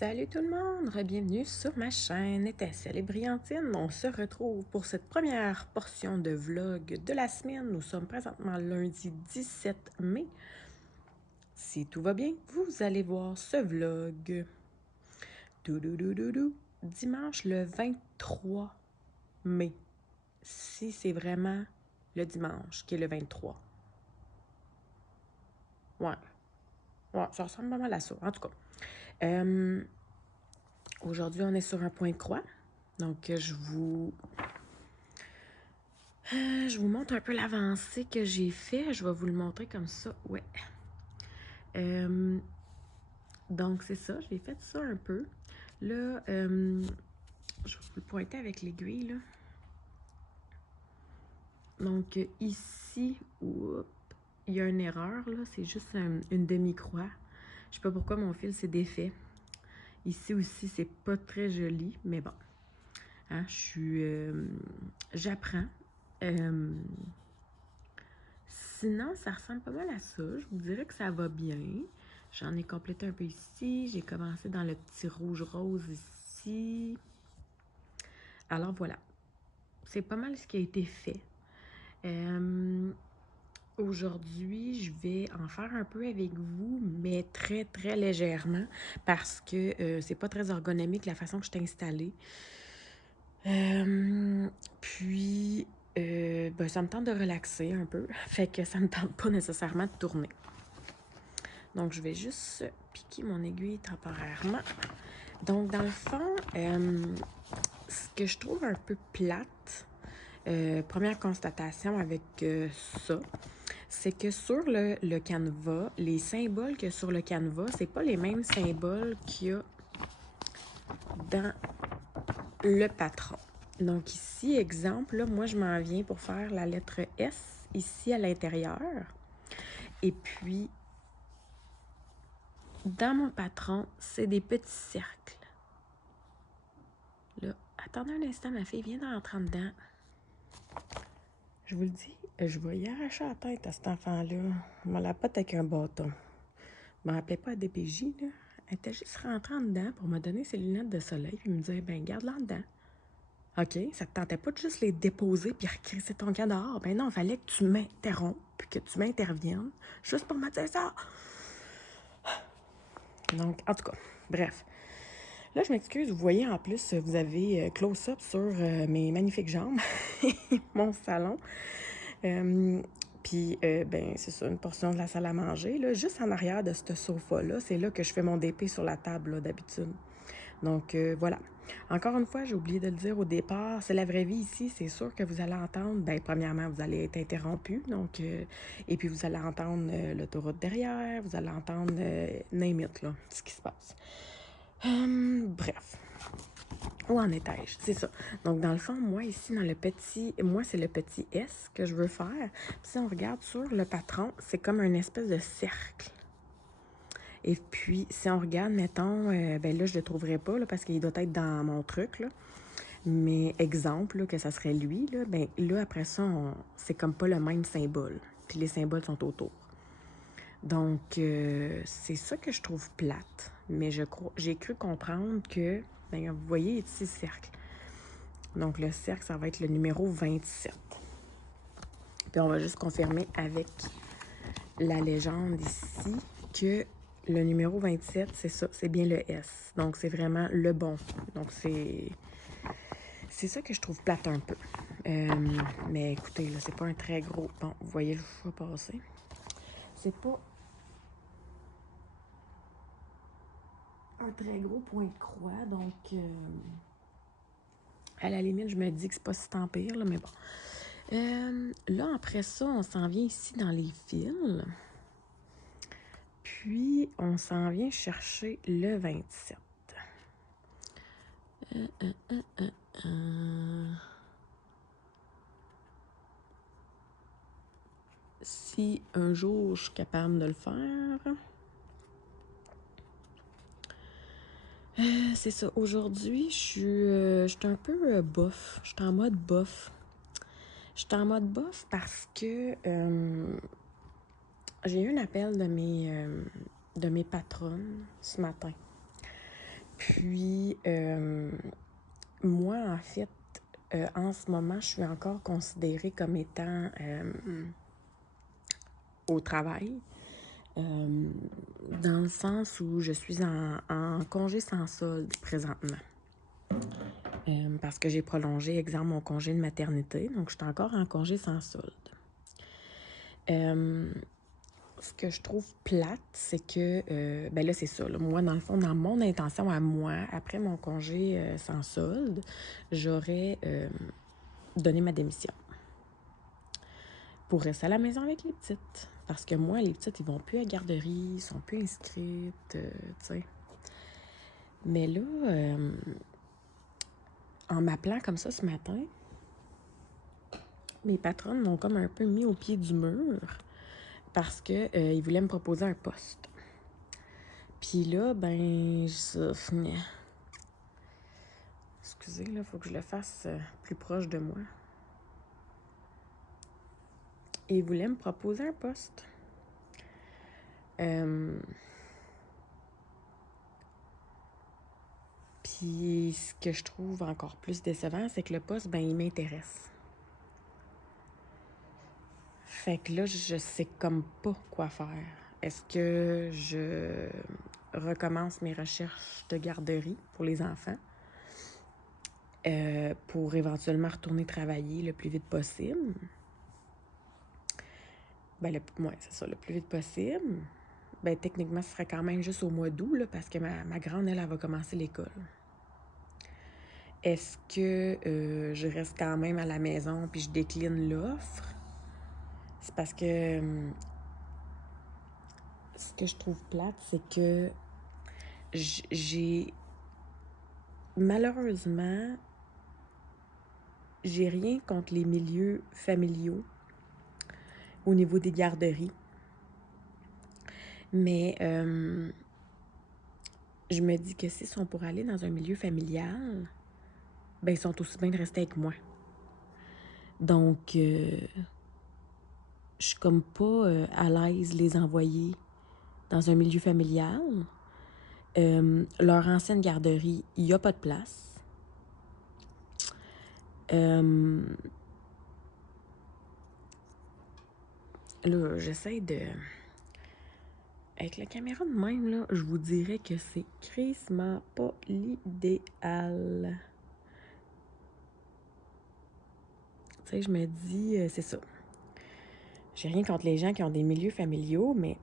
Salut tout le monde, bienvenue sur ma chaîne Étincelle et Brillantine. On se retrouve pour cette première portion de vlog de la semaine. Nous sommes présentement lundi 17 mai. Si tout va bien, vous allez voir ce vlog. Dimanche le 23 mai. Si c'est vraiment le dimanche qui est le 23. Ouais, ça ressemble pas mal à ça. En tout cas, aujourd'hui, on est sur un point de croix. Donc, je vous montre un peu l'avancée que j'ai fait. Je vais vous le montrer comme ça. Ouais. Donc, c'est ça. J'ai fait ça un peu. Là, je vais vous le pointer avec l'aiguille, là. Donc, ici, il y a une erreur, là. C'est juste une demi-croix. Je sais pas pourquoi mon fil s'est défait. Ici aussi, c'est pas très joli, mais bon. Hein, j'apprends. Sinon, ça ressemble pas mal à ça. Je vous dirais que ça va bien. J'en ai complété un peu ici. J'ai commencé dans le petit rouge-rose ici. Alors voilà. C'est pas mal ce qui a été fait. Aujourd'hui, je vais en faire un peu avec vous, mais très, très légèrement parce que c'est pas très ergonomique la façon que je t'ai installée. Puis, ça me tente de relaxer un peu. Fait que ça me tente pas nécessairement de tourner. Donc, je vais juste piquer mon aiguille temporairement. Donc, dans le fond, ce que je trouve un peu plate, première constatation avec ça, c'est que sur le canevas, les symboles qu'il y a sur le canevas, c'est pas les mêmes symboles qu'il y a dans le patron. Donc ici, exemple, là, moi je m'en viens pour faire la lettre S ici à l'intérieur. Et puis, dans mon patron, c'est des petits cercles. Là, attendez un instant, ma fille vient d'entrer dedans. Je vous le dis, je vais y arracher la tête à cet enfant-là. Je me la pète avec un bâton. Je me rappelais pas à DPJ, là. Elle était juste rentrée en dedans pour me donner ses lunettes de soleil puis me dire, ben garde-la en dedans. OK, ça te tentait pas de juste les déposer puis recrisser ton camp dehors. Ben non, il fallait que tu m'interrompes puis que tu m'interviennes juste pour me dire ça. Donc, en tout cas, bref. Là, je m'excuse, vous voyez, en plus, vous avez close-up sur mes magnifiques jambes, mon salon. Puis, c'est ça, une portion de la salle à manger. Là, juste en arrière de ce sofa-là, c'est là que je fais mon DP sur la table, d'habitude. Donc, voilà. Encore une fois, j'ai oublié de le dire au départ, c'est la vraie vie ici. C'est sûr que vous allez entendre, premièrement, vous allez être interrompu. Donc, et puis, vous allez entendre l'autoroute derrière, vous allez entendre name it, là, ce qui se passe. Bref. Où en étais-je? C'est ça. Donc, dans le fond, moi, ici, c'est le petit S que je veux faire. Puis, si on regarde sur le patron, c'est comme une espèce de cercle. Et puis, si on regarde, mettons, là, je le trouverai pas, là, parce qu'il doit être dans mon truc, là. Mais exemple, là, que ça serait lui, là, là, après ça, c'est comme pas le même symbole. Puis les symboles sont autour. Donc, c'est ça que je trouve plate. Mais j'ai cru comprendre que, vous voyez ici, cercle. Donc, le cercle, ça va être le numéro 27. Puis, on va juste confirmer avec la légende ici que le numéro 27, c'est ça, c'est bien le S. Donc, c'est vraiment le bon. Donc, c'est ça que je trouve plate un peu. Mais écoutez, là, c'est pas un très gros... Bon, vous voyez le choix passer. C'est pas un très gros point de croix, donc... à la limite, je me dis que c'est pas si tant pire, là, mais bon. Là, après ça, on s'en vient ici dans les fils. Puis, on s'en vient chercher le 27. Si un jour je suis capable de le faire. C'est ça. Aujourd'hui, je suis un peu bof. Je suis en mode bof. Je suis en mode bof parce que j'ai eu un appel de mes patronnes ce matin. Puis, moi, en fait, en ce moment, je suis encore considérée comme étant au travail, dans le sens où je suis en congé sans solde présentement. Parce que j'ai prolongé, exemple, mon congé de maternité, donc je suis encore en congé sans solde. Ce que je trouve plate, c'est que, ben là, c'est ça. Là, moi, dans le fond, dans mon intention à moi, après mon congé sans solde, j'aurais donné ma démission pour rester à la maison avec les petites. Parce que moi, les petites, ils vont plus à la garderie, ils sont plus inscrites, tu sais. Mais là, en m'appelant comme ça ce matin, mes patronnes m'ont comme un peu mis au pied du mur parce que ils voulaient me proposer un poste. Puis là, ben, excusez, là, il faut que je le fasse plus proche de moi. Ils voulaient me proposer un poste. Puis ce que je trouve encore plus décevant, c'est que le poste, ben, il m'intéresse. Fait que là, je sais comme pas quoi faire. Est-ce que je recommence mes recherches de garderie pour les enfants pour éventuellement retourner travailler le plus vite possible? Ben, ouais, c'est ça, le plus vite possible. Ben, techniquement, ce serait quand même juste au mois d'août, là, parce que ma grande, elle va commencer l'école. Est-ce que je reste quand même à la maison puis je décline l'offre? C'est parce que ce que je trouve plate, c'est que malheureusement, j'ai rien contre les milieux familiaux au niveau des garderies. Mais je me dis que s'ils sont pour aller dans un milieu familial, ben ils sont aussi bien de rester avec moi. Donc, je suis comme pas à l'aise les envoyer dans un milieu familial. Leur ancienne garderie, il n'y a pas de place. Là, j'essaie de... Avec la caméra de même, là, je vous dirais que c'est crissement pas l'idéal. Tu sais, je me dis, c'est ça. J'ai rien contre les gens qui ont des milieux familiaux, mais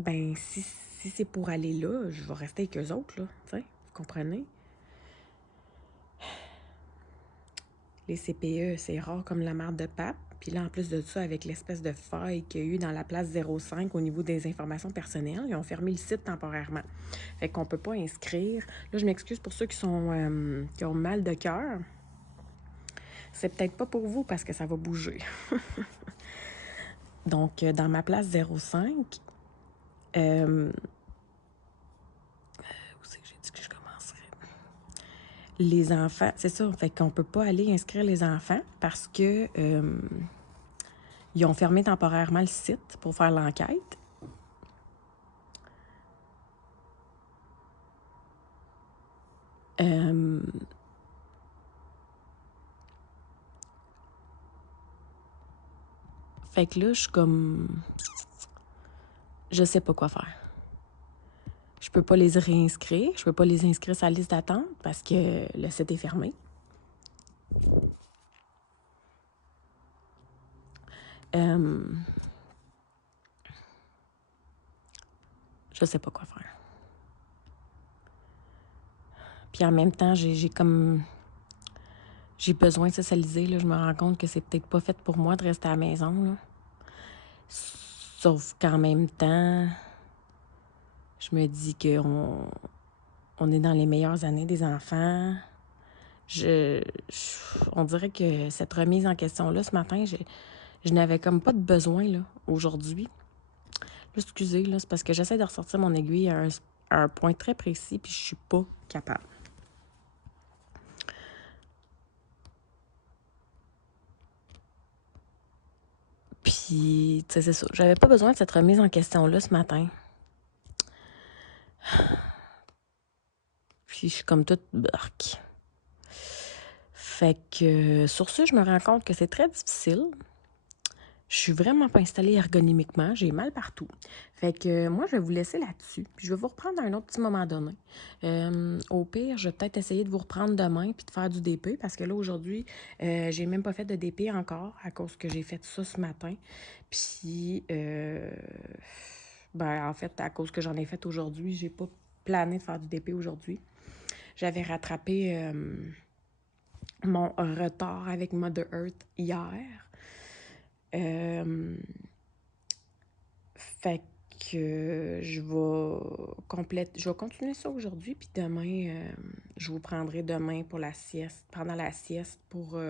ben, si c'est pour aller là, je vais rester avec eux autres, là, tu sais, vous comprenez? Les CPE, c'est rare comme la marde de pape. Puis là, en plus de ça, avec l'espèce de faille qu'il y a eu dans la place 05 au niveau des informations personnelles, ils ont fermé le site temporairement. Fait qu'on peut pas inscrire. Là, je m'excuse pour ceux qui ont mal de cœur. C'est peut-être pas pour vous parce que ça va bouger. Donc, dans ma place 05, où c'est que j'ai dit que je commencerais? Les enfants, c'est ça, fait qu'on peut pas aller inscrire les enfants parce que ils ont fermé temporairement le site pour faire l'enquête. Fait que là, je suis comme... Je sais pas quoi faire. Je peux pas les réinscrire. Je peux pas les inscrire sur la liste d'attente parce que le site est fermé. Je sais pas quoi faire. Puis en même temps, j'ai comme... J'ai besoin de socialiser, là. Je me rends compte que c'est peut-être pas fait pour moi de rester à la maison, là. Sauf qu'en même temps, je me dis qu'on est dans les meilleures années des enfants. On dirait que cette remise en question-là, ce matin, je n'avais comme pas de besoin, là, aujourd'hui. Là, excusez, là, c'est parce que j'essaie de ressortir mon aiguille à un point très précis, puis je suis pas capable. Puis, tu sais, c'est ça. J'avais pas besoin de cette remise en question-là ce matin. Puis je suis comme toute barque. Fait que sur ce, je me rends compte que c'est très difficile. Je suis vraiment pas installée ergonomiquement, j'ai mal partout. Fait que moi, je vais vous laisser là-dessus. Puis je vais vous reprendre à un autre petit moment donné. Au pire, je vais peut-être essayer de vous reprendre demain puis de faire du DP parce que là, aujourd'hui, j'ai même pas fait de DP encore à cause que j'ai fait ça ce matin. Puis, en fait, à cause que j'en ai fait aujourd'hui, j'ai pas plané de faire du DP aujourd'hui. J'avais rattrapé mon retard avec Mother Earth hier. Fait que je vais continuer ça aujourd'hui, puis demain, je vous prendrai demain pour la sieste, pendant la sieste, pour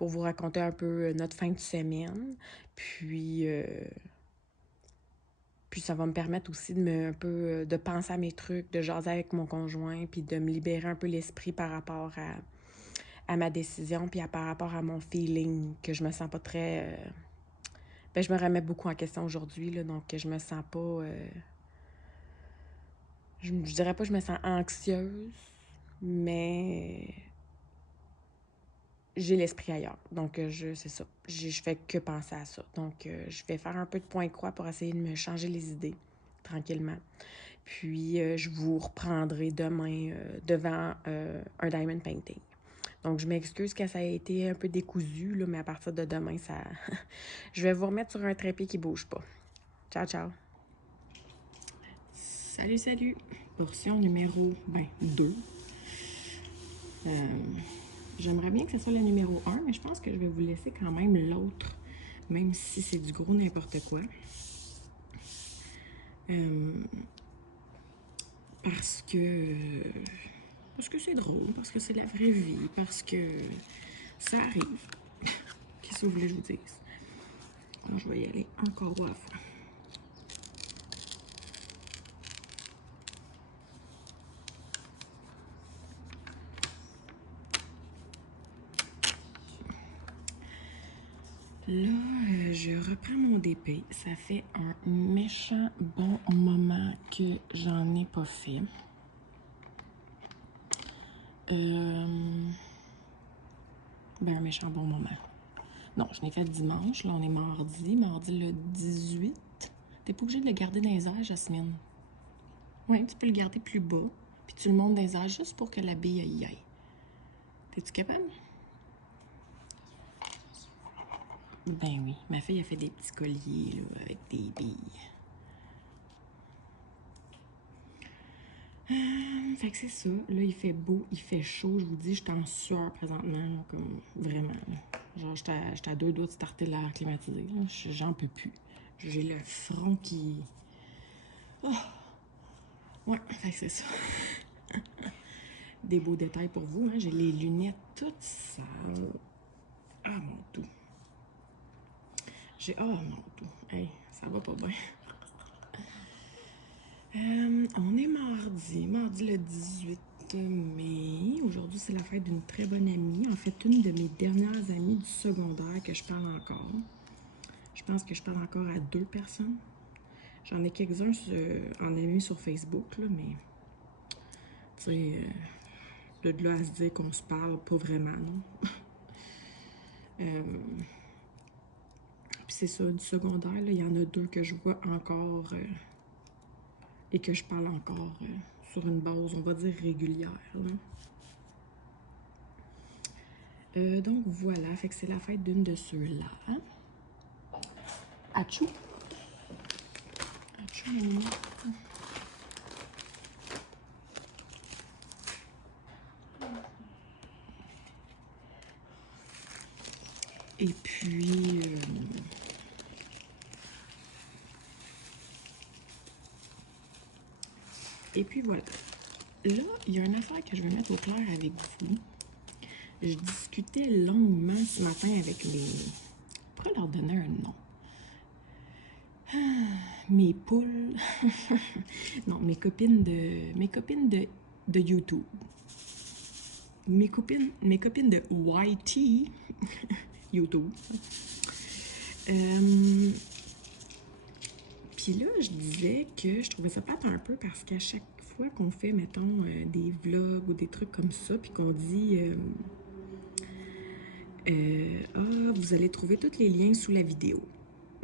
vous raconter un peu notre fin de semaine. Puis ça va me permettre aussi un peu de penser à mes trucs, de jaser avec mon conjoint, puis de me libérer un peu l'esprit par rapport à ma décision, puis par rapport à mon feeling, que je me sens pas très... je me remets beaucoup en question aujourd'hui, là, donc je me sens pas... je dirais pas que je me sens anxieuse, mais j'ai l'esprit ailleurs. Donc, c'est ça. Je fais que penser à ça. Donc, je vais faire un peu de point-croix pour essayer de me changer les idées, tranquillement. Puis, je vous reprendrai demain devant un diamond painting. Donc, je m'excuse que ça a été un peu décousu, là, mais à partir de demain, ça... je vais vous remettre sur un trépied qui bouge pas. Ciao, ciao! Salut, salut! Portion numéro 2. J'aimerais bien que ce soit le numéro 1, mais je pense que je vais vous laisser quand même l'autre, même si c'est du gros n'importe quoi. Parce que c'est drôle, parce que c'est la vraie vie, parce que ça arrive. Qu'est-ce que vous voulez que je vous dise? Alors, je vais y aller encore à la fois. Là, je reprends mon DP. Ça fait un méchant bon moment que j'en ai pas fait. Un méchant bon moment. Non, je l'ai fait dimanche. Là, on est mardi. Mardi le 18. T'es pas obligé de le garder dans les airs, Jasmine. Oui, tu peux le garder plus bas. Puis tu le montes dans les airs juste pour que la bille y aille. T'es-tu capable? Ben oui. Ma fille a fait des petits colliers là, avec des billes. Fait que c'est ça. Là, il fait beau, il fait chaud. Je vous dis, je suis en sueur présentement. Là, comme vraiment. Là. Genre, j'étais à 2 doigts de starter l'air climatisé. J'en peux plus. J'ai le front qui... Oh. Ouais, fait que c'est ça. Des beaux détails pour vous. Hein? J'ai les lunettes toutes sales. Ah, mon tout. Oh, mon tout. Hey, ça va pas bien. On est mardi le 18 mai. Aujourd'hui, c'est la fête d'une très bonne amie. En fait, une de mes dernières amies du secondaire que je parle encore. Je pense que je parle encore à 2 personnes. J'en ai quelques-uns en amis sur Facebook, là, mais tu sais, de là à se dire qu'on se parle, pas vraiment, non. Puis c'est ça, du secondaire, là, il y en a 2 que je vois encore et que je parle encore sur une base, on va dire, régulière. Donc voilà, fait que c'est la fête d'une de ceux-là. Achou! Achou, mon ami. Et puis voilà. Là, il y a une affaire que je vais mettre au clair avec vous. Je discutais longuement ce matin avec mes... Je pourrais leur donner un nom. Mes poules. Non, mes copines de YouTube. Mes copines de YT YouTube. Puis Puis là, je disais que je trouvais ça plate un peu parce qu'à chaque fois qu'on fait, mettons, des vlogs ou des trucs comme ça, puis qu'on dit ah, vous allez trouver tous les liens sous la vidéo.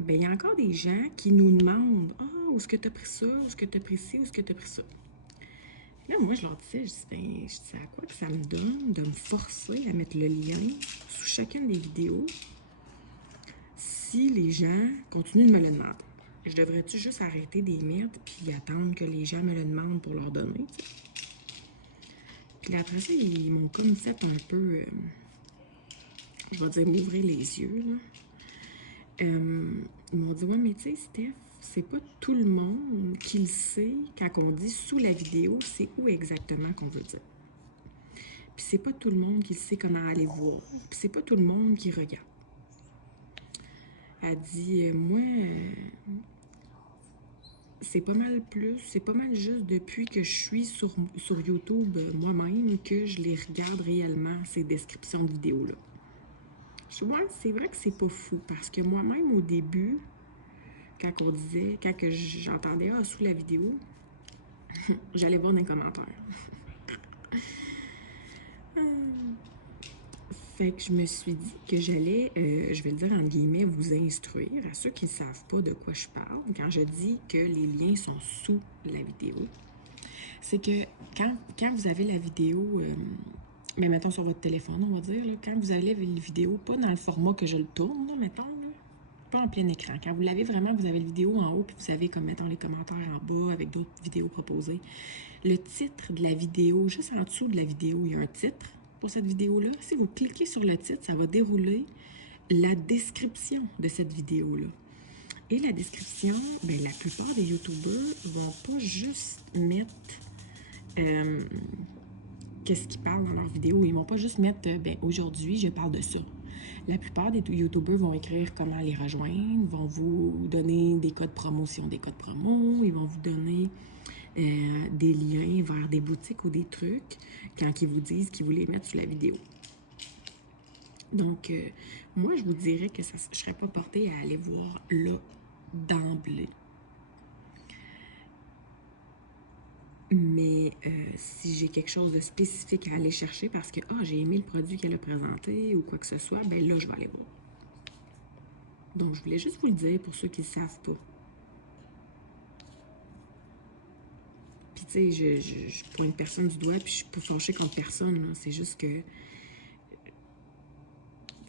Ben, il y a encore des gens qui nous demandent ah, où est-ce que tu as pris ça, où est-ce que tu as pris ci, où est-ce que tu as pris ça. Là, moi, je leur disais, je dis, ben, je dis à quoi que ça me donne de me forcer à mettre le lien sous chacune des vidéos si les gens continuent de me le demander. Je devrais-tu juste arrêter des mettre puis attendre que les gens me le demandent pour leur donner, t'sais? Puis là, après ça, ils m'ont comme fait un peu, je vais dire, m'ouvrir les yeux, là. Ils m'ont dit, ouais, mais tu sais, Steph, c'est pas tout le monde qui le sait quand on dit sous la vidéo, c'est où exactement qu'on veut dire. Puis c'est pas tout le monde qui sait comment aller voir. Puis c'est pas tout le monde qui regarde. Elle dit, moi, c'est pas mal plus, c'est pas mal juste depuis que je suis sur YouTube moi-même que je les regarde réellement, ces descriptions de vidéos-là. Je dis, ouais, c'est vrai que c'est pas fou, parce que moi-même, au début, quand on disait, quand que j'entendais « Ah, sous la vidéo », j'allais voir dans les commentaires. Fait que je me suis dit que j'allais, je vais le dire entre guillemets, vous instruire, à ceux qui ne savent pas de quoi je parle, quand je dis que les liens sont sous la vidéo. C'est que quand vous avez la vidéo, mais mettons sur votre téléphone, on va dire, là, quand vous avez la vidéo, pas dans le format que je le tourne, là, mettons, là, pas en plein écran. Quand vous l'avez vraiment, vous avez la vidéo en haut, puis vous avez comme, mettons, les commentaires en bas avec d'autres vidéos proposées. Le titre de la vidéo, juste en dessous de la vidéo, il y a un titre pour cette vidéo-là. Si vous cliquez sur le titre, ça va dérouler la description de cette vidéo-là. Et la description, bien, la plupart des YouTubers vont pas juste mettre qu'est-ce qu'ils parlent dans leur vidéo. Ils vont pas juste mettre ben, aujourd'hui, je parle de ça. La plupart des YouTubers vont écrire comment les rejoindre, vont vous donner des codes promotion, des codes promo, ils vont vous donner des liens vers des boutiques ou des trucs quand ils vous disent qu'ils vous les mettent sur la vidéo. Donc, moi, je vous dirais que je ne serais pas portée à aller voir là d'emblée. Mais si j'ai quelque chose de spécifique à aller chercher parce que j'ai aimé le produit qu'elle a présenté ou quoi que ce soit, ben là, je vais aller voir. Donc, je voulais juste vous le dire pour ceux qui ne le savent pas. Puis, tu sais, je pointe personne du doigt, puis je suis pas fâchée contre personne. C'est juste que, tu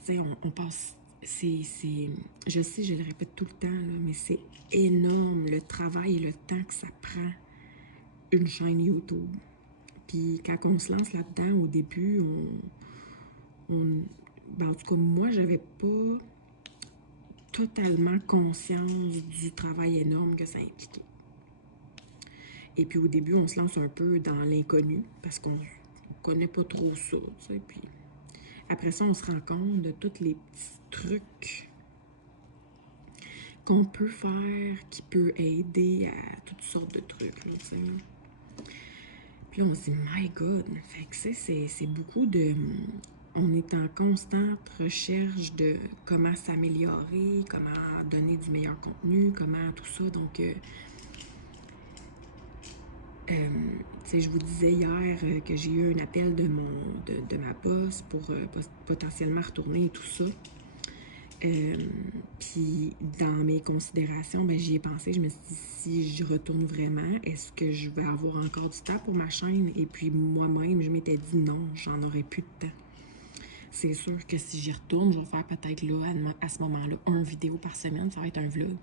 sais, on passe... je sais, je le répète tout le temps, là, mais c'est énorme le travail et le temps que ça prend une chaîne YouTube. Puis quand on se lance là-dedans, au début, ben, en tout cas, moi, j'avais pas totalement conscience du travail énorme que ça impliquait. Et puis au début, on se lance un peu dans l'inconnu parce qu'on connaît pas trop ça, tu sais. Puis après ça, on se rend compte de tous les petits trucs qu'on peut faire qui peut aider à toutes sortes de trucs, là, tu sais. Puis là, on se dit, my God! Fait que c'est beaucoup de... On est en constante recherche de comment s'améliorer, comment donner du meilleur contenu, comment tout ça. Donc, tu sais, je vous disais hier que j'ai eu un appel de ma boss pour potentiellement retourner et tout ça. Puis dans mes considérations, ben, j'y ai pensé, je me suis dit, si je retourne vraiment, est-ce que je vais avoir encore du temps pour ma chaîne? Et puis moi-même, je m'étais dit non, j'en aurais plus de temps. C'est sûr que si j'y retourne, je vais faire peut-être là, à ce moment-là, une vidéo par semaine, ça va être un vlog.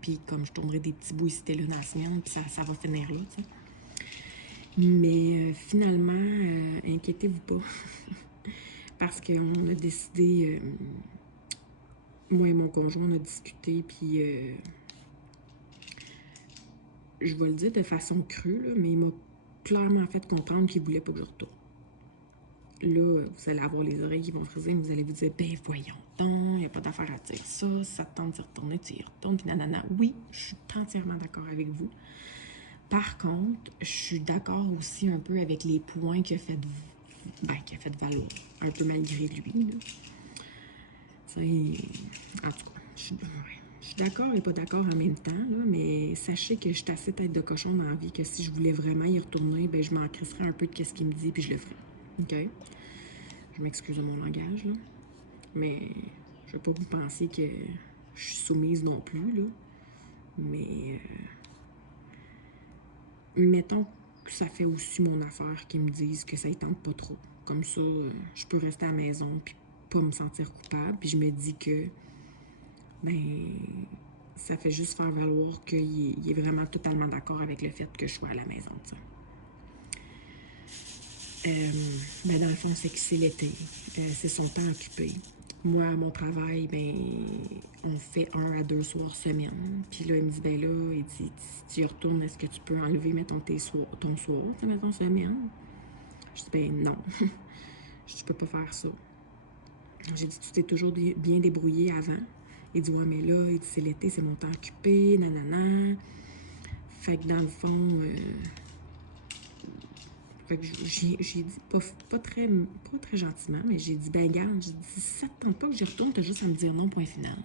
Puis comme je tournerai des petits bouts ici et là dans la semaine, puis ça va finir là, tu sais. Mais finalement, inquiétez-vous pas, parce qu'on a décidé... moi et mon conjoint, on a discuté, puis je vais le dire de façon crue, là, mais il m'a clairement fait comprendre qu'il voulait pas que je retourne. Là, vous allez avoir les oreilles qui vont friser, mais vous allez vous dire, ben voyons donc, il n'y a pas d'affaire à dire ça, si ça te tente d'y retourner, tu y retournes, puis nanana. Oui, je suis entièrement d'accord avec vous. Par contre, je suis d'accord aussi un peu avec les points qu'il a fait valoir, un peu malgré lui, là. Tu sais, en tout cas, ouais. Je suis d'accord et pas d'accord en même temps, là, mais sachez que je suis assez tête de cochon dans la vie que si je voulais vraiment y retourner, ben je m'en crisserais un peu de ce qu'il me dit puis je le ferais. OK? Je m'excuse de mon langage, là. Mais je veux pas vous penser que je suis soumise non plus, là. Mais mettons que ça fait aussi mon affaire qu'ils me disent que ça ne tente pas trop. Comme ça, je peux rester à la maison puis pas me sentir coupable. Puis je me dis que, ben, ça fait juste faire valoir qu'il est vraiment totalement d'accord avec le fait que je sois à la maison, tu sais. Ben, dans le fond, c'est que c'est l'été. C'est son temps occupé. Moi, à mon travail, ben, on fait 1 à 2 soirs semaine. Puis là, il me dit, ben là, il dit, si tu y retournes, est-ce que tu peux enlever, mettons, ton soir, mettons, semaine? Je dis, ben non. Je dis, tu peux pas faire ça. J'ai dit, tu t'es toujours bien débrouillé avant. Il dit, ouais, mais là, il dit, c'est l'été, c'est mon temps occupé, nanana. Fait que dans le fond, fait que j'ai dit, pas très gentiment, mais j'ai dit, ben garde, j'ai dit, si ça te tente pas que j'y retourne, t'as juste à me dire non, point final.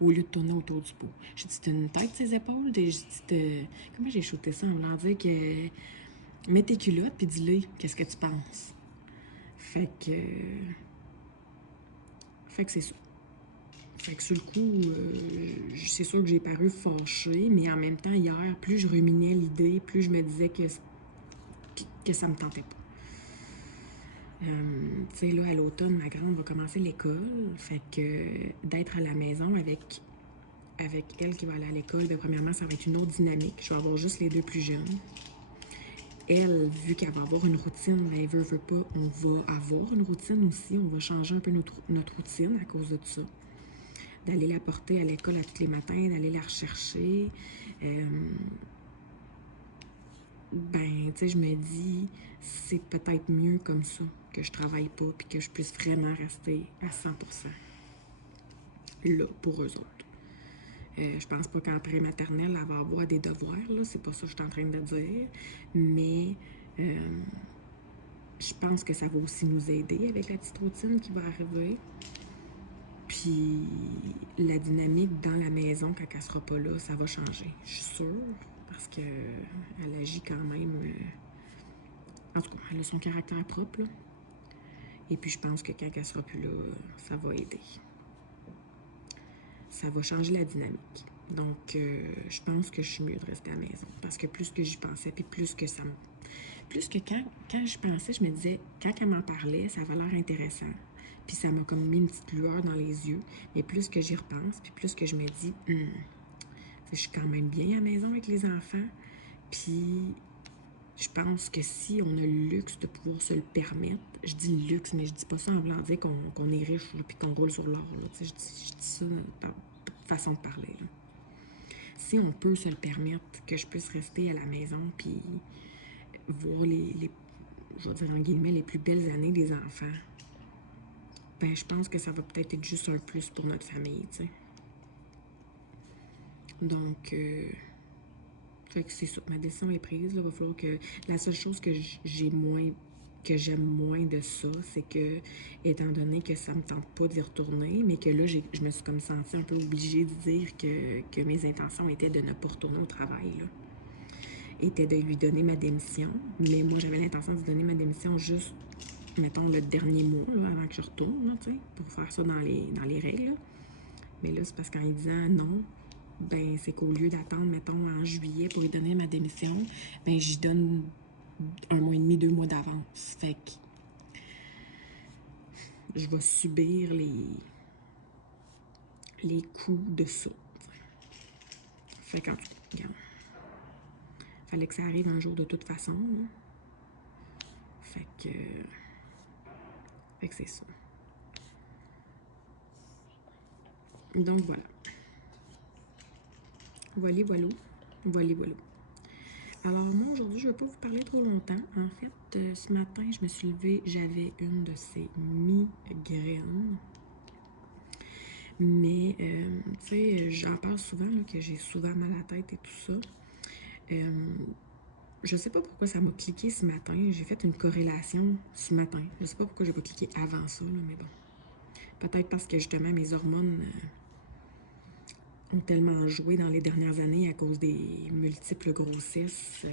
Au lieu de tourner autour du pot. J'ai dit, t'as une tête, ses épaules? J'ai dit, comment j'ai shooté ça en voulant dire que mets tes culottes puis dis-le, qu'est-ce que tu penses? Fait que c'est ça. Fait que sur le coup, c'est sûr que j'ai paru fâchée, mais en même temps, hier, plus je ruminais l'idée, plus je me disais que ça me tentait pas. Tu sais, là, à l'automne, ma grande va commencer l'école. Fait que d'être à la maison avec elle qui va aller à l'école, bien, premièrement, ça va être une autre dynamique. Je vais avoir juste les deux plus jeunes. Elle, vu qu'elle va avoir une routine, elle veut pas, on va avoir une routine aussi. On va changer un peu notre routine à cause de tout ça. D'aller la porter à l'école à tous les matins, d'aller la rechercher. Ben, tu sais, je me dis, c'est peut-être mieux comme ça, que je travaille pas, puis que je puisse vraiment rester à 100% là, pour eux autres. Je pense pas qu'après maternelle, elle va avoir des devoirs, là, c'est pas ça que je suis en train de dire, mais je pense que ça va aussi nous aider avec la petite routine qui va arriver. Puis la dynamique dans la maison, quand elle sera pas là, ça va changer, je suis sûre, parce qu'elle agit quand même... en tout cas, elle a son caractère propre, là. Et puis je pense que quand elle sera plus là, ça va aider. Ça va changer la dynamique. Donc, je pense que je suis mieux de rester à la maison. Parce que plus que j'y pensais, puis plus que ça me... Plus que quand je pensais, je me disais, quand elle m'en parlait, ça avait l'air intéressant. Puis ça m'a comme mis une petite lueur dans les yeux. Mais plus que j'y repense, puis plus que je me dis, je suis quand même bien à la maison avec les enfants. Puis je pense que si on a le luxe de pouvoir se le permettre, je dis luxe, mais je dis pas ça en voulant dire qu'on est riche puis qu'on roule sur l'or. Je dis ça par façon de parler. Là. Si on peut se le permettre, que je puisse rester à la maison puis voir je vais dire en guillemets, les plus belles années des enfants, ben je pense que ça va peut-être être juste un plus pour notre famille, tu sais. Donc, fait que c'est ça, ma décision est prise. Il va falloir que... La seule chose que j'aime moins de ça, c'est que, étant donné que ça me tente pas d'y retourner, mais que là, je me suis comme sentie un peu obligée de dire que mes intentions étaient de ne pas retourner au travail, là. Était de lui donner ma démission. Mais moi, j'avais l'intention de lui donner ma démission juste, mettons, le dernier mois, là, avant que je retourne, là, tu sais, pour faire ça dans les règles. Là. Mais là, c'est parce qu'en lui disant non, ben c'est qu'au lieu d'attendre, mettons, en juillet pour lui donner ma démission, ben j'y donne 1 mois et demi, 2 mois d'avance. Fait que je vais subir les coups de ça. Fait qu'en tout cas, regarde. Fallait que ça arrive un jour de toute façon. Là. Fait que c'est ça. Donc voilà. Voilà. Alors moi, aujourd'hui, je ne vais pas vous parler trop longtemps. En fait, ce matin, je me suis levée, j'avais une de ces migraines. Mais, tu sais, j'en parle souvent, là, que j'ai souvent mal à la tête et tout ça. Je sais pas pourquoi ça m'a cliqué ce matin. J'ai fait une corrélation ce matin. Je sais pas pourquoi j'ai pas cliqué avant ça, là, mais bon. Peut-être parce que justement, mes hormones ont tellement joué dans les dernières années à cause des multiples grossesses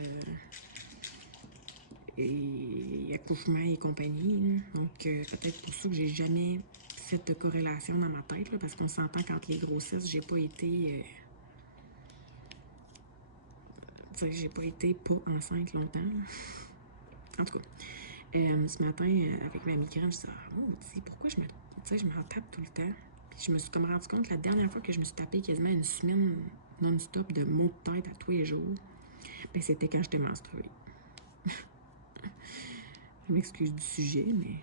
et accouchements et compagnie. Donc, peut-être pour ça que j'ai jamais fait de corrélation dans ma tête, là, parce qu'on s'entend qu'entre les grossesses, j'ai pas été... j'ai pas été pas enceinte longtemps. Là. En tout cas, ce matin, avec ma migraine, je me suis dit, ah, oh, pourquoi je m'en tape tout le temps? Puis je me suis comme rendu compte la dernière fois que je me suis tapé quasiment une semaine non-stop de maux de tête à tous les jours, ben c'était quand j'étais menstruée. Je m'excuse du sujet, mais...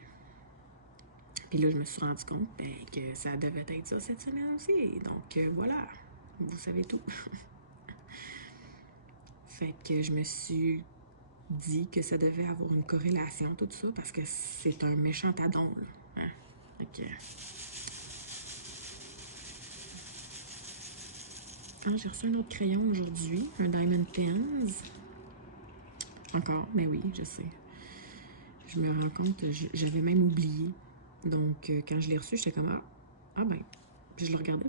Puis là, je me suis rendu compte que ça devait être ça cette semaine aussi. Donc voilà, vous savez tout. Fait que je me suis dit que ça devait avoir une corrélation, tout ça, parce que c'est un méchant addon, là. Hein? Fait que... Quand j'ai reçu un autre crayon aujourd'hui, un Diamond Pens. Encore, mais oui, je sais. Je me rends compte, j'avais même oublié. Donc, quand je l'ai reçu, j'étais comme, ah ben. Puis je le regardais,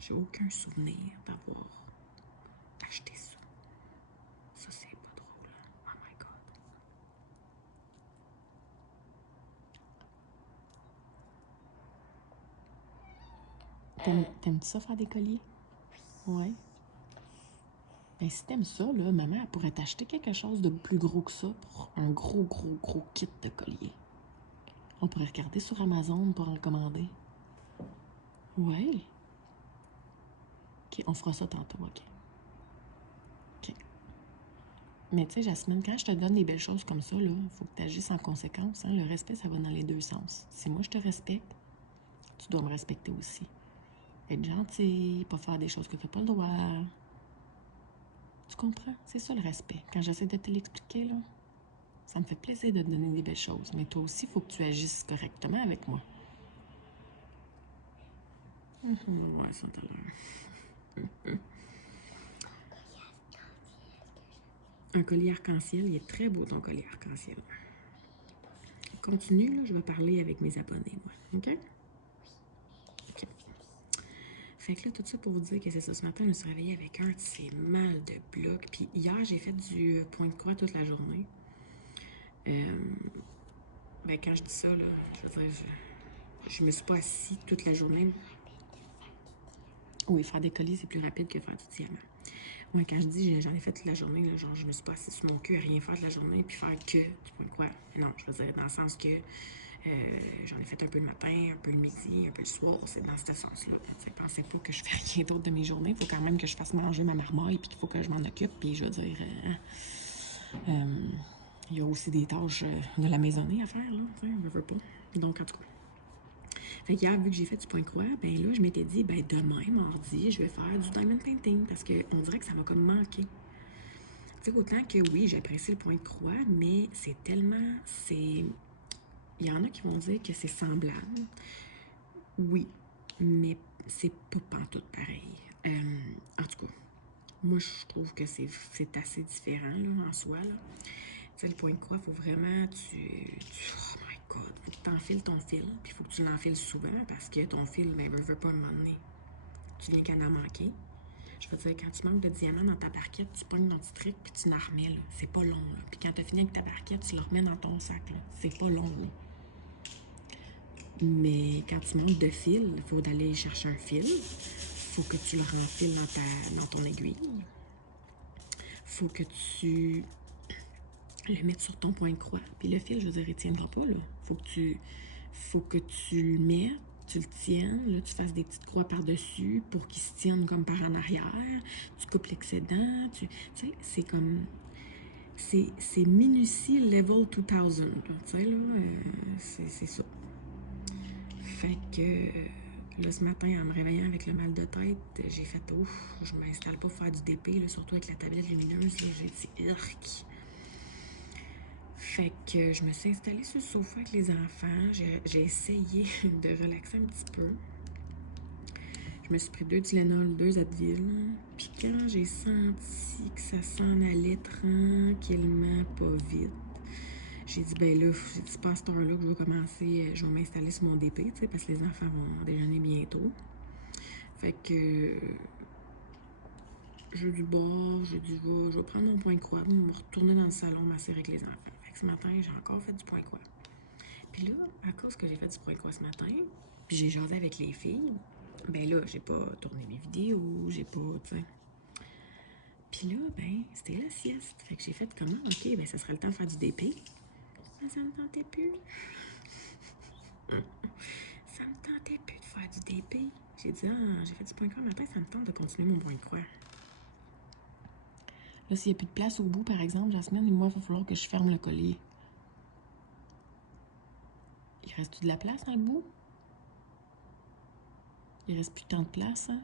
j'ai aucun souvenir d'avoir acheté ça. Ça, c'est pas drôle. Oh my God. T'aimes-tu ça faire des colliers? Ouais. Ben, si t'aimes ça, là, maman, elle pourrait t'acheter quelque chose de plus gros que ça pour un gros kit de collier. On pourrait regarder sur Amazon pour en commander. Ouais. OK, on fera ça tantôt, OK. OK. Mais tu sais, Jasmine, quand je te donne des belles choses comme ça, là, il faut que tu agisses en conséquence. Hein? Le respect, ça va dans les deux sens. Si moi, je te respecte, tu dois me respecter aussi. Être gentil, pas faire des choses que tu n'as pas le droit. Tu comprends? C'est ça le respect. Quand j'essaie de te l'expliquer, là, ça me fait plaisir de te donner des belles choses. Mais toi aussi, il faut que tu agisses correctement avec moi. Ouais, ça t'a l'air. Un collier arc-en-ciel, il est très beau ton collier arc-en-ciel. Continue, là, je vais parler avec mes abonnés, moi. OK? OK. Fait que là, tout ça pour vous dire que c'est ça. Ce matin, je me suis réveillée avec un de ces mal de bloc. Puis hier, j'ai fait du point de croix toute la journée. Ben, quand je dis ça, là, je veux dire, je me suis pas assise toute la journée. Oui, faire des colliers, c'est plus rapide que faire du diamant. Ouais, quand je dis j'en ai fait toute la journée, là, genre, je me suis pas assise sur mon cul à rien faire de la journée puis faire que du point de croix. Non, je veux dire, dans le sens que j'en ai fait un peu le matin, un peu le midi, un peu le soir, c'est dans ce sens-là. Pensez pas que je fais rien d'autre de mes journées. Il faut quand même que je fasse manger ma marmaille, puis qu'il faut que je m'en occupe. Puis je veux dire, il y a aussi des tâches de la maisonnée à faire, là. Je veux pas. Donc, en tout cas. Fait qu'hier, vu que j'ai fait du point croix, ben là, je m'étais dit, ben demain, mardi, je vais faire du diamond painting parce qu'on dirait que ça m'a comme manqué. Tu sais, autant que oui, j'apprécie le point de croix, mais c'est tellement, il y en a qui vont dire que c'est semblable. Oui, mais c'est pas pantoute pareil. En tout cas, moi, je trouve que c'est assez différent, là, en soi, là. Tu sais, le point de croix, faut vraiment, oh my God, faut que t'enfiles ton fil, puis faut que tu l'enfiles souvent, parce que ton fil, ben, veut pas un moment donné. Tu viens qu'à en manquer. Je veux dire, quand tu manques de diamants dans ta barquette, tu pognes ton petit truc, puis tu en remets, là. C'est pas long, là. Puis quand t'as fini avec ta barquette, tu le remets dans ton sac, là. C'est pas long, là. Mais quand tu manques de fil, il faut aller chercher un fil. Faut que tu le renfiles dans ton aiguille. Faut que tu le mettes sur ton point de croix. Puis le fil, je veux dire, il tiendra pas, là. Faut que tu le mettes, tu le tiennes, là, tu fasses des petites croix par-dessus pour qu'il se tienne comme par en arrière. Tu coupes l'excédent. Tu sais, c'est comme... C'est minutie level 2000, tu sais, là. C'est ça. Fait que... Là, ce matin, en me réveillant avec le mal de tête, j'ai fait ouf, je m'installe pas pour faire du DP, là, surtout avec la tablette lumineuse. Là, j'ai dit irk. Fait que je me suis installée sur le sofa avec les enfants. J'ai essayé de relaxer un petit peu. Je me suis pris 2 Tylenol, 2 Advil. Puis quand j'ai senti que ça s'en allait tranquillement, pas vite, j'ai dit, ben là, c'est pas à cette heure-là que je vais commencer, je vais m'installer sur mon DP, tu sais, parce que les enfants vont déjeuner bientôt. Fait que jeudi bord, jeudi va, je vais prendre mon point de croix, me retourner dans le salon, m'asseoir avec les enfants. Fait que ce matin, j'ai encore fait du point de croix. Puis là, à cause que j'ai fait du point de croix ce matin, puis j'ai jasé avec les filles, ben là, j'ai pas tourné mes vidéos, j'ai pas, tu sais. Puis là, ben, c'était la sieste. Fait que j'ai fait comment? OK, ben, ça serait le temps de faire du DP. Mais ça me tentait plus. Ça me tentait plus de faire du DP. J'ai dit, ah, j'ai fait du point de croix le matin, ça me tente de continuer mon point de croix. Là, s'il n'y a plus de place au bout, par exemple, Jasmine, moi, il va falloir que je ferme le collier. Il reste-tu de la place dans le bout? Il reste plus tant de place, hein?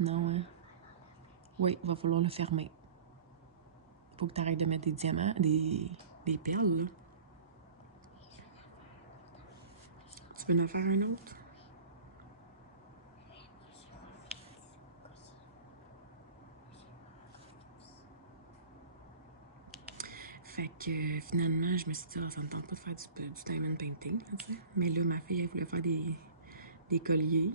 Non, hein? Oui, il va falloir le fermer. Faut que tu arrêtes de mettre des diamants, des perles, là. Tu veux en faire un autre? Fait que finalement, je me suis dit, ah, ça me tente pas de faire du diamond painting, tu sais. Mais là, ma fille, elle voulait faire des colliers.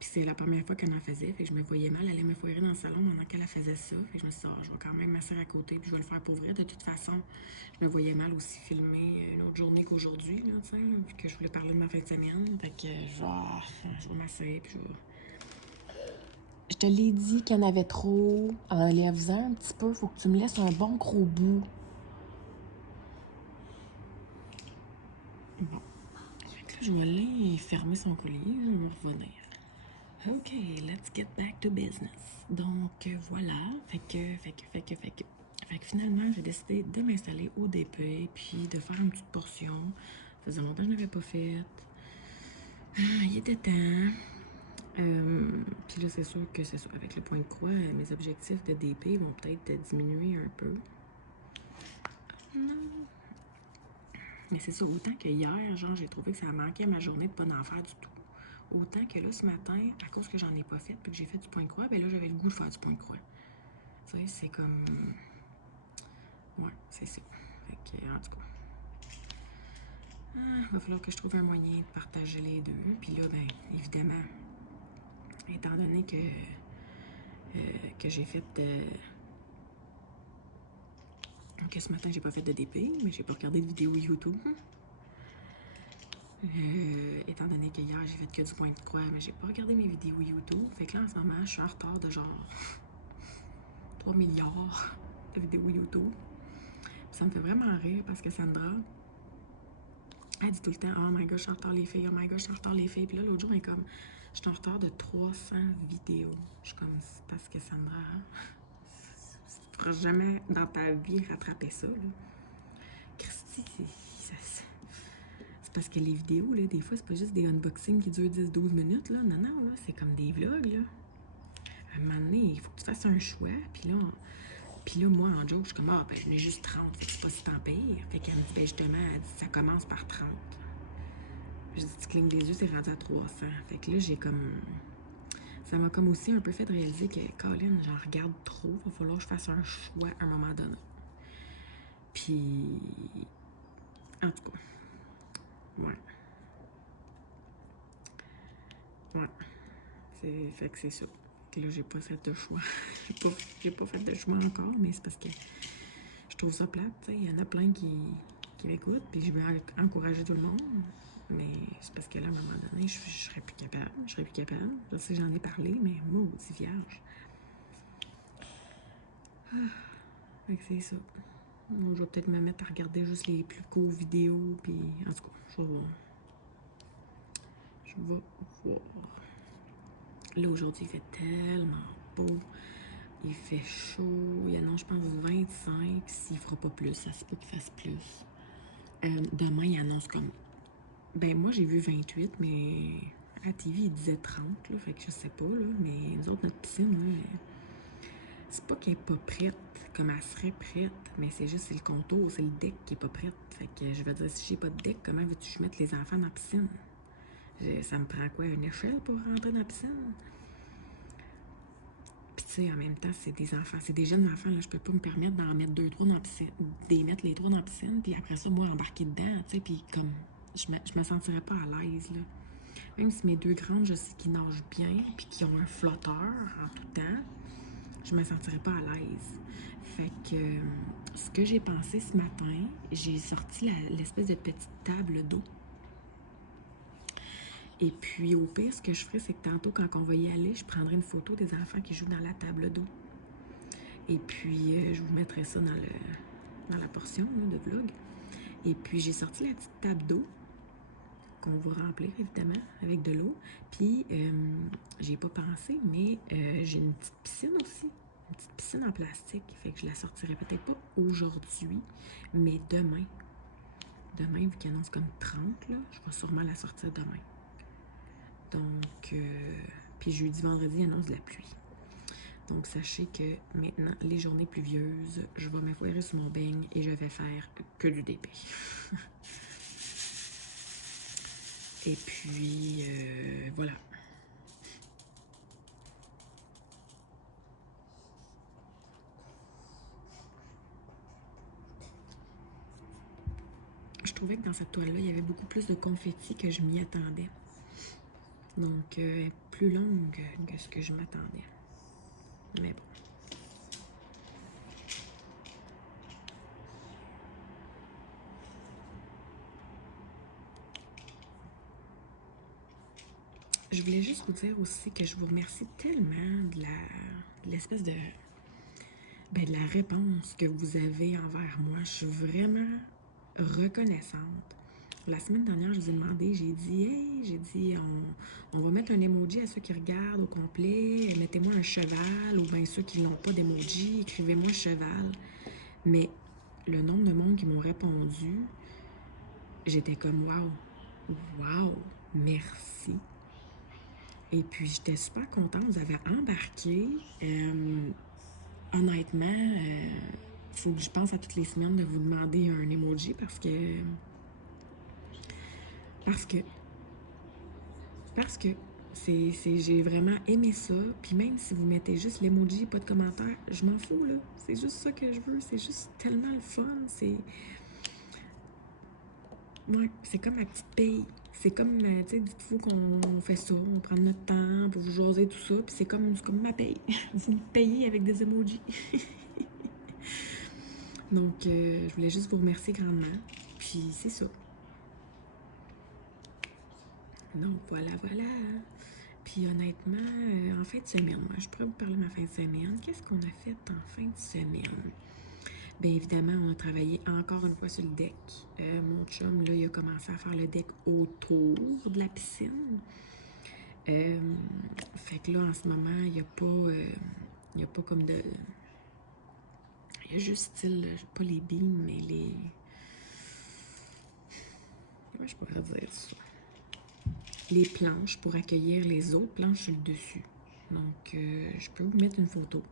Puis c'est la première fois qu'elle en faisait. Fait que je me voyais mal. Elle allait me foirer dans le salon pendant qu'elle faisait ça. Fait que je me suis dit, ah, je vais quand même m'asseoir à côté. Puis je vais le faire pour vrai. De toute façon, je me voyais mal aussi filmer une autre journée qu'aujourd'hui, là, tu sais. Vu que je voulais parler de ma fin de semaine. Fait que je vais m'asseoir. Puis je te l'ai dit qu'il y en avait trop. En les faisant un petit peu, faut que tu me laisses un bon gros bout. Bon. Fait que là, je vais aller fermer son collier. Je vais revenir. OK, let's get back to business. Donc, voilà. Fait que finalement, j'ai décidé de m'installer au DP, puis de faire une petite portion. Ça faisait longtemps que je n'avais pas fait. Il était temps. Puis là, c'est sûr que c'est sûr. Avec le point de croix, mes objectifs de DP vont peut-être diminuer un peu. Non. Mais c'est ça, autant que hier, genre, j'ai trouvé que ça manquait à ma journée de pas en faire du tout. Autant que là, ce matin, à cause que j'en ai pas fait, puis que j'ai fait du point de croix, ben là, j'avais le goût de faire du point de croix. Tu sais, c'est comme... Ouais, c'est ça. Fait que, en tout cas... Il va falloir que je trouve un moyen de partager les deux. Puis là, ben, évidemment, étant donné que j'ai fait... que ce matin, j'ai pas fait de DP, mais j'ai pas regardé de vidéo YouTube. Étant donné que hier, j'ai fait que du point de croix, mais j'ai pas regardé mes vidéos YouTube. Fait que là, en ce moment, je suis en retard de genre 3 milliards de vidéos YouTube. Ça me fait vraiment rire parce que Sandra, elle dit tout le temps, oh my god, je suis en retard les filles, oh my god, je suis en retard les filles. Puis là, l'autre jour, elle est comme, je suis en retard de 300 vidéos. Je suis comme, c'est parce que Sandra, tu pourras jamais dans ta vie rattraper ça, là. Christy, c'est parce que les vidéos, là, des fois, c'est pas juste des unboxings qui durent 10-12 minutes, là. Non, non, là, c'est comme des vlogs, là. À un moment donné, il faut que tu fasses un choix, puis là, moi, en joke, je suis comme, ah, ben, j'en ai juste 30, fait que c'est pas si tant pire. Fait qu'elle me dit, ben, justement, elle dit, ça commence par 30. Je dis, tu clignes des yeux, c'est rendu à 300. Fait que là, j'ai comme... Ça m'a comme aussi un peu fait de réaliser que, Colin, j'en regarde trop, il va falloir que je fasse un choix à un moment donné. Puis... En tout cas... Ouais. Ouais. Fait que c'est ça. Que là, j'ai pas fait de choix. j'ai pas fait de choix encore, mais c'est parce que je trouve ça plate, tu sais. Il y en a plein qui m'écoutent, puis je veux encourager tout le monde. Mais c'est parce que là, à un moment donné, je serais plus capable. Je serais plus capable. Je sais, j'en ai parlé, mais maudit vierge. Fait que c'est ça. Je vais peut-être me mettre à regarder juste les plus courtes vidéos, puis en tout cas, je vais voir. Je vais voir. Là, aujourd'hui, il fait tellement beau. Il fait chaud. Il annonce, je pense, 25. S'il fera pas plus, ça se peut qu'il fasse plus. Demain, il annonce comme... Ben, moi, j'ai vu 28, mais à la TV, il disait 30, là. Fait que je sais pas, là. Mais nous autres, notre piscine, là, c'est pas qu'elle est pas prête, comme elle serait prête, mais c'est juste, c'est le contour, c'est le deck qui est pas prête. Fait que je veux dire, si j'ai pas de deck, comment veux-tu que je mette les enfants dans la piscine? Ça me prend quoi, une échelle pour rentrer dans la piscine? Puis tu sais, en même temps, c'est des enfants, c'est des jeunes enfants, là, je peux pas me permettre d'en mettre 2-3 dans la piscine, d'y mettre les 3 dans la piscine, puis après ça, moi, embarquer dedans, tu sais, puis comme, je me sentirais pas à l'aise, là. Même si mes 2 grandes, je sais qu'ils nagent bien, puis qu'ils ont un flotteur en tout temps, je me sentirais pas à l'aise. Fait que ce que j'ai pensé ce matin, j'ai sorti l'espèce de petite table d'eau. Et puis au pire, ce que je ferais, c'est que tantôt, quand on va y aller, je prendrai une photo des enfants qui jouent dans la table d'eau. Et puis je vous mettrai ça dans la portion là, de vlog. Et puis j'ai sorti la petite table d'eau qu'on va remplir évidemment avec de l'eau. Puis j'ai pas pensé, mais j'ai une petite piscine aussi. Une petite piscine en plastique. Fait que je la sortirai peut-être pas aujourd'hui, mais demain. Demain, vu qu'il annonce comme 30, là, je vais sûrement la sortir demain. Donc, puis jeudi, vendredi, il annonce de la pluie. Donc, sachez que maintenant, les journées pluvieuses, je vais m'affoirer sur mon beigne et je vais faire que du DP. Et puis, voilà. Je trouvais que dans cette toile-là, il y avait beaucoup plus de confetti que je m'y attendais. Donc, plus longue que ce que je m'attendais. Mais bon. Je voulais juste vous dire aussi que je vous remercie tellement de l'espèce de la réponse que vous avez envers moi. Je suis vraiment reconnaissante. La semaine dernière, je vous ai demandé, j'ai dit, on va mettre un emoji à ceux qui regardent au complet, mettez-moi un cheval, ou bien ceux qui n'ont pas d'emoji, écrivez-moi cheval. Mais le nombre de monde qui m'ont répondu, j'étais comme wow, merci. Et puis, j'étais super contente, vous avez embarqué. Honnêtement, faut que je pense à toutes les semaines de vous demander un emoji parce que j'ai vraiment aimé ça. Puis même si vous mettez juste l'emoji, pas de commentaire, je m'en fous, là. C'est juste ça que je veux. C'est juste tellement le fun. Ouais, c'est comme ma petite paye. C'est comme, tu sais, dites-vous qu'on fait ça, on prend notre temps pour vous jaser tout ça, puis c'est comme ma paye. Vous me payez avec des emojis. Donc, je voulais juste vous remercier grandement. Puis c'est ça. Donc, voilà. Puis honnêtement, en fin de semaine, moi, je pourrais vous parler de ma fin de semaine. Qu'est-ce qu'on a fait en fin de semaine? Bien évidemment, on a travaillé encore une fois sur le deck. Mon chum, là, il a commencé à faire le deck autour de la piscine. Fait que là, en ce moment, il n'y a pas comme de... Il y a juste style, pas les beams, mais les... Comment je pourrais dire ça? Les planches pour accueillir les autres planches sur le dessus. Donc, je peux vous mettre une photo.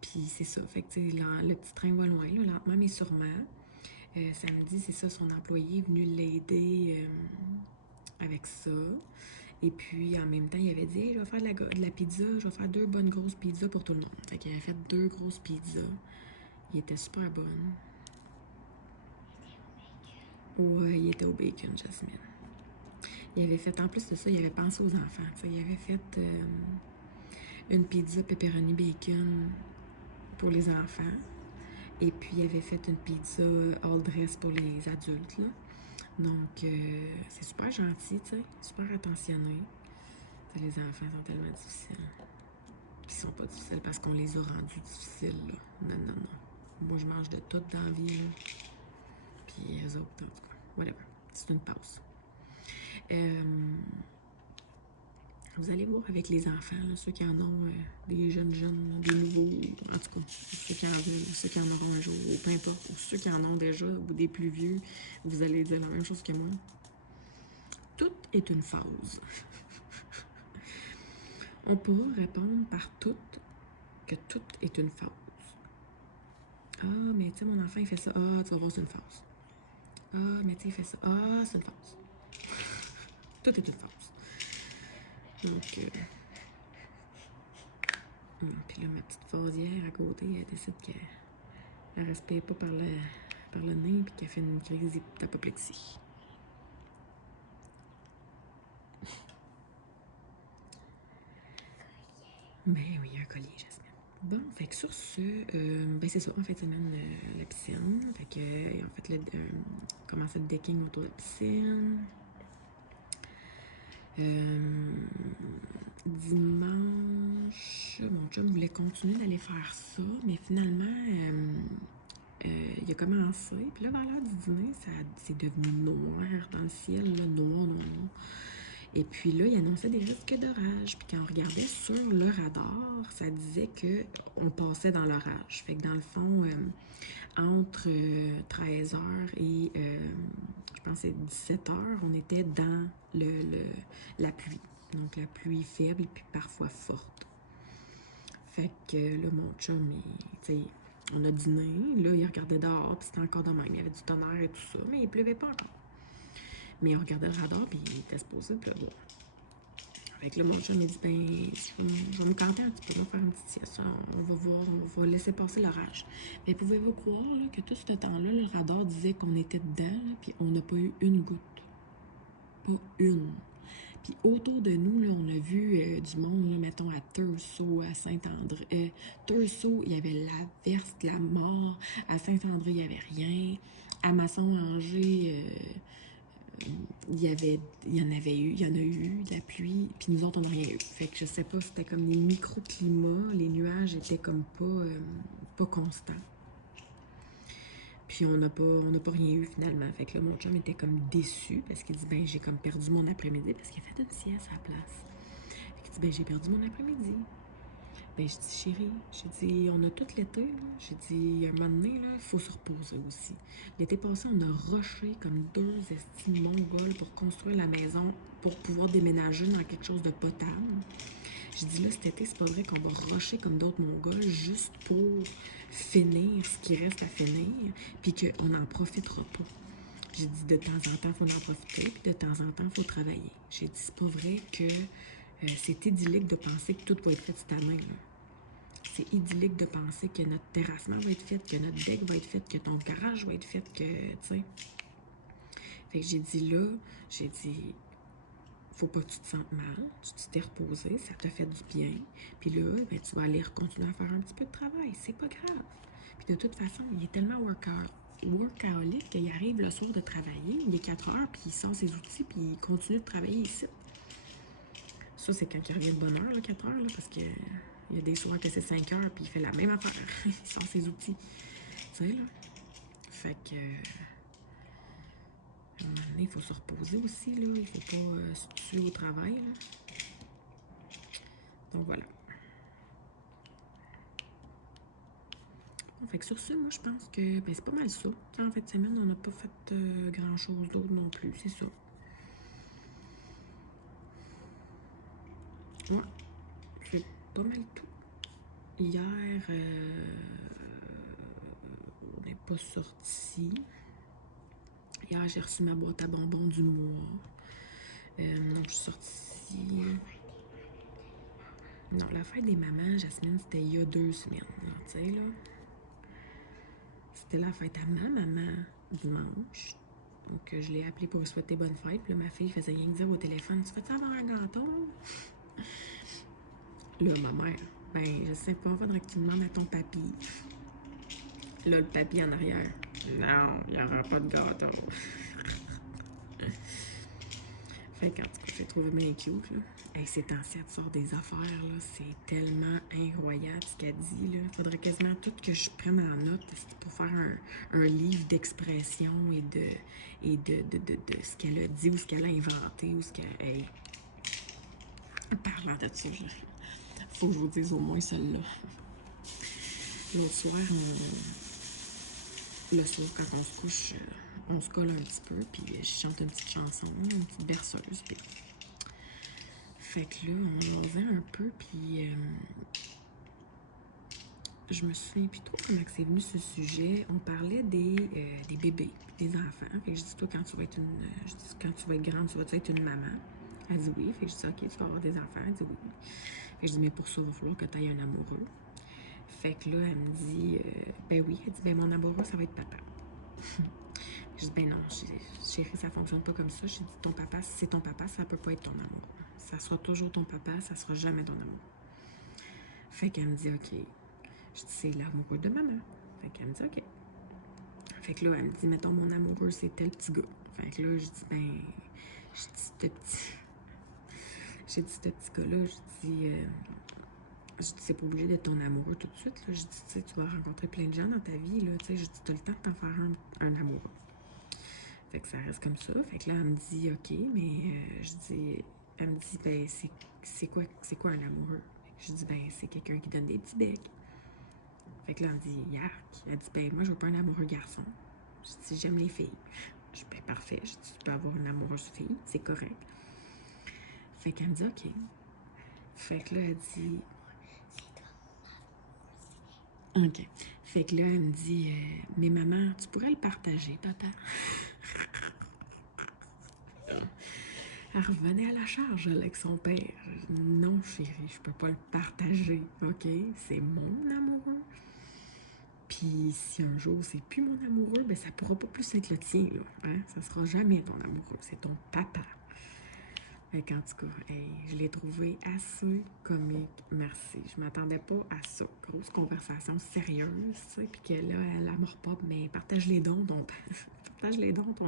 Puis c'est ça, fait que le petit train va loin, là, lentement mais sûrement. Samedi, c'est ça, son employé est venu l'aider avec ça. Et puis, en même temps, il avait dit, hey, je vais faire de la pizza, je vais faire 2 bonnes grosses pizzas pour tout le monde. Fait qu'il avait fait 2 grosses pizzas. Il était super bonne. Ouais, il était au bacon, Jasmine. Il avait fait, en plus de ça, il avait pensé aux enfants. T'sais. Il avait fait une pizza pepperoni bacon pour les enfants. Et puis, il avait fait une pizza all dress pour les adultes, là. Donc, c'est super gentil, tu sais, super attentionné. T'sais, les enfants sont tellement difficiles. Puis ils sont pas difficiles parce qu'on les a rendus difficiles, là. Non. Moi, je mange de tout dans la vie, là. Puis eux autres, en tout cas, whatever. C'est une pause. Vous allez voir avec les enfants, là, ceux qui en ont, des jeunes, des nouveaux, en tout cas, ceux qui en auront un jour, ou peu importe, ou ceux qui en ont déjà, ou des plus vieux, vous allez dire la même chose que moi. Tout est une phase. On pourra répondre par tout que tout est une phase. Ah, mais tu sais, mon enfant, il fait ça. Ah, tu vas voir, c'est une phase. Ah, mais tu sais, il fait ça. Ah, c'est une phase. Tout est une phase. Donc, puis là, ma petite phasière à côté, elle décide qu'elle ne respire pas par le nez puis qu'elle fait une crise d'apoplexie. Ben oui, un collier, Jasmine. Bon, fait que sur ce, ben c'est ça, en fin de semaine, la piscine. Fait que, en fait, commencé le decking autour de la piscine. Dimanche, mon chum voulait continuer d'aller faire ça, mais finalement, il a commencé. Puis là, vers l'heure du dîner, c'est devenu noir dans le ciel, là, noir, noir, noir. Et puis là, il annonçait des risques d'orage. Puis quand on regardait sur le radar, ça disait qu'on passait dans l'orage. Fait que dans le fond, entre 13 heures et je pense que c'est 17 heures, on était dans la pluie. Donc la pluie faible puis parfois forte. Fait que là, mon chum, tu sais, on a dîné. Là, il regardait dehors, puis c'était encore de même. Il y avait du tonnerre et tout ça, mais il pleuvait pas encore. Mais on regardait le radar, puis il était supposé pleuvoir. Fait que là, mon chum m'a dit, ben, je vais me canter un petit peu, on va faire une petite sieste. On va voir, on va laisser passer l'orage. Mais pouvez-vous croire là, que tout ce temps-là, le radar disait qu'on était dedans, là, puis on n'a pas eu une goutte. Pas une. Puis autour de nous, là, on a vu du monde, là, mettons, à Thurso, à Saint-André. Thurso, il y avait l'averse de la mort. À Saint-André, il n'y avait rien. À Masson-Angers, il y en a eu de la pluie, puis nous autres, on n'a rien eu. Fait que je sais pas, c'était comme des microclimats, les nuages étaient comme pas constants. Puis on n'a pas rien eu finalement. Fait que là, mon chum était comme déçu parce qu'il dit, ben, j'ai comme perdu mon après-midi parce qu'il a fait une sieste à la place. Fait qu'il dit, ben, j'ai perdu mon après-midi. Ben, je dis, chérie, j'ai dit, on a tout l'été, là. J'ai dit, à un moment donné, là, il faut se reposer aussi. L'été passé, on a rushé comme deux estimes mongols pour construire la maison, pour pouvoir déménager dans quelque chose de potable. J'ai dit, là, cet été, c'est pas vrai qu'on va rusher comme d'autres mongols juste pour finir ce qui reste à finir, puis qu'on n'en profitera pas. J'ai dit, de temps en temps, il faut en profiter, puis de temps en temps, il faut travailler. J'ai dit, c'est pas vrai que c'est idyllique de penser que tout va être fait cette année, là. C'est idyllique de penser que notre terrassement va être fait, que notre deck va être fait, que ton garage va être fait, que, tu sais. Fait que j'ai dit là, j'ai dit, faut pas que tu te sentes mal, tu t'es reposé, ça te fait du bien. Puis là, ben, tu vas aller continuer à faire un petit peu de travail, c'est pas grave. Puis de toute façon, il est tellement workaholic qu'il arrive le soir de travailler, il est 4 heures, puis il sort ses outils, puis il continue de travailler ici. Ça, c'est quand il revient de bonne heure, là, 4 heures, là, parce que il y a des soirs que c'est 5 heures, puis il fait la même affaire. Il sort ses outils. Tu sais, là. Fait que... à un moment donné, il faut se reposer aussi, là. Il faut pas se tuer au travail, là. Donc, voilà. Fait que sur ça, moi, je pense que ben, c'est pas mal ça. T'sais, en fin de semaine, on n'a pas fait grand-chose d'autre non plus, c'est ça. Ouais, c'est pas mal tout. Hier, on n'est pas sorti. Hier, j'ai reçu ma boîte à bonbons du mois. Donc, je suis sortie. Non, la fête des mamans, Jasmine, c'était il y a 2 semaines. Tu sais, là. C'était la fête à ma maman dimanche. Donc, je l'ai appelée pour lui souhaiter bonne fête. Puis là, ma fille faisait rien que dire au téléphone, tu veux-tu avoir un gâteau? Là, ma mère, ben, je sais pas, faudrait que tu demandes à ton papy. Là, le papy en arrière, non, il n'y aura pas de gâteau. Fait qu'en tout cas, j'ai trouvé bien cute, là. Hey, ces temps-ci, elle sort des affaires, là. C'est tellement incroyable ce qu'elle dit, là. Faudrait quasiment tout que je prenne en note pour faire un livre d'expression et de ce qu'elle a dit ou ce qu'elle a inventé ou ce qu'elle... Hey. Parlant de ça, faut que je vous dise au moins celle-là. L'autre soir, le soir, quand on se couche, on se colle un petit peu, puis je chante une petite chanson, une petite berceuse, puis... Fait que là, on jasait un peu, puis je me souviens plus trop comment c'est venu ce sujet. On parlait des bébés, des enfants. Fait que je dis, toi, quand tu vas être quand tu vas être grande, tu vas être une maman? Elle dit oui. Fait que je dis, ok, tu vas avoir des enfants. Elle dit oui. Fait que je dis, mais pour ça, il va falloir que tu aies un amoureux. Fait que là, elle me dit, ben oui. Elle dit, ben mon amoureux, ça va être papa. Je dis, ben non, chérie, ça fonctionne pas comme ça. Je dis, ton papa, si c'est ton papa, ça peut pas être ton amour. Ça sera toujours ton papa, ça sera jamais ton amour. Fait qu'elle me dit, OK. Je dis, c'est l'amoureux de maman. Fait qu'elle me dit, OK. Fait que là, elle me dit, mettons, mon amoureux, c'est tel petit gars. Fait que là, je dis, ben, j'ai dit, ce petit gars-là, je dis, c'est pas obligé d'être ton amoureux tout de suite, là. Je dis, tu sais, tu vas rencontrer plein de gens dans ta vie, là, tu sais, je dis, t'as le temps de t'en faire un amoureux. Fait que ça reste comme ça. Fait que là, elle me dit, OK, mais je dis, elle me dit, ben, c'est quoi un amoureux? Fait que je dis, ben, c'est quelqu'un qui donne des petits becs. Fait que là, elle me dit, yark. Elle dit, ben, moi, je veux pas un amoureux garçon. Je dis, j'aime les filles. Je dis, ben, parfait. Je dis, tu peux avoir une amoureuse fille, c'est correct. Fait qu'elle me dit, OK. Fait que là, elle dit, OK. Fait que là, elle me dit, mais maman, tu pourrais le partager, papa? Elle revenait à la charge avec son père. Non, chérie, je peux pas le partager, OK? C'est mon amoureux. Puis si un jour c'est plus mon amoureux, ben ça pourra pas plus être le tien, là. Hein? Ça sera jamais ton amoureux, c'est ton papa. Fait qu'en tout cas, hey, je l'ai trouvé assez comique, merci. Je m'attendais pas à ça. Grosse conversation sérieuse, tu sais, puis que là, elle amorce pas, mais partage les dons, ton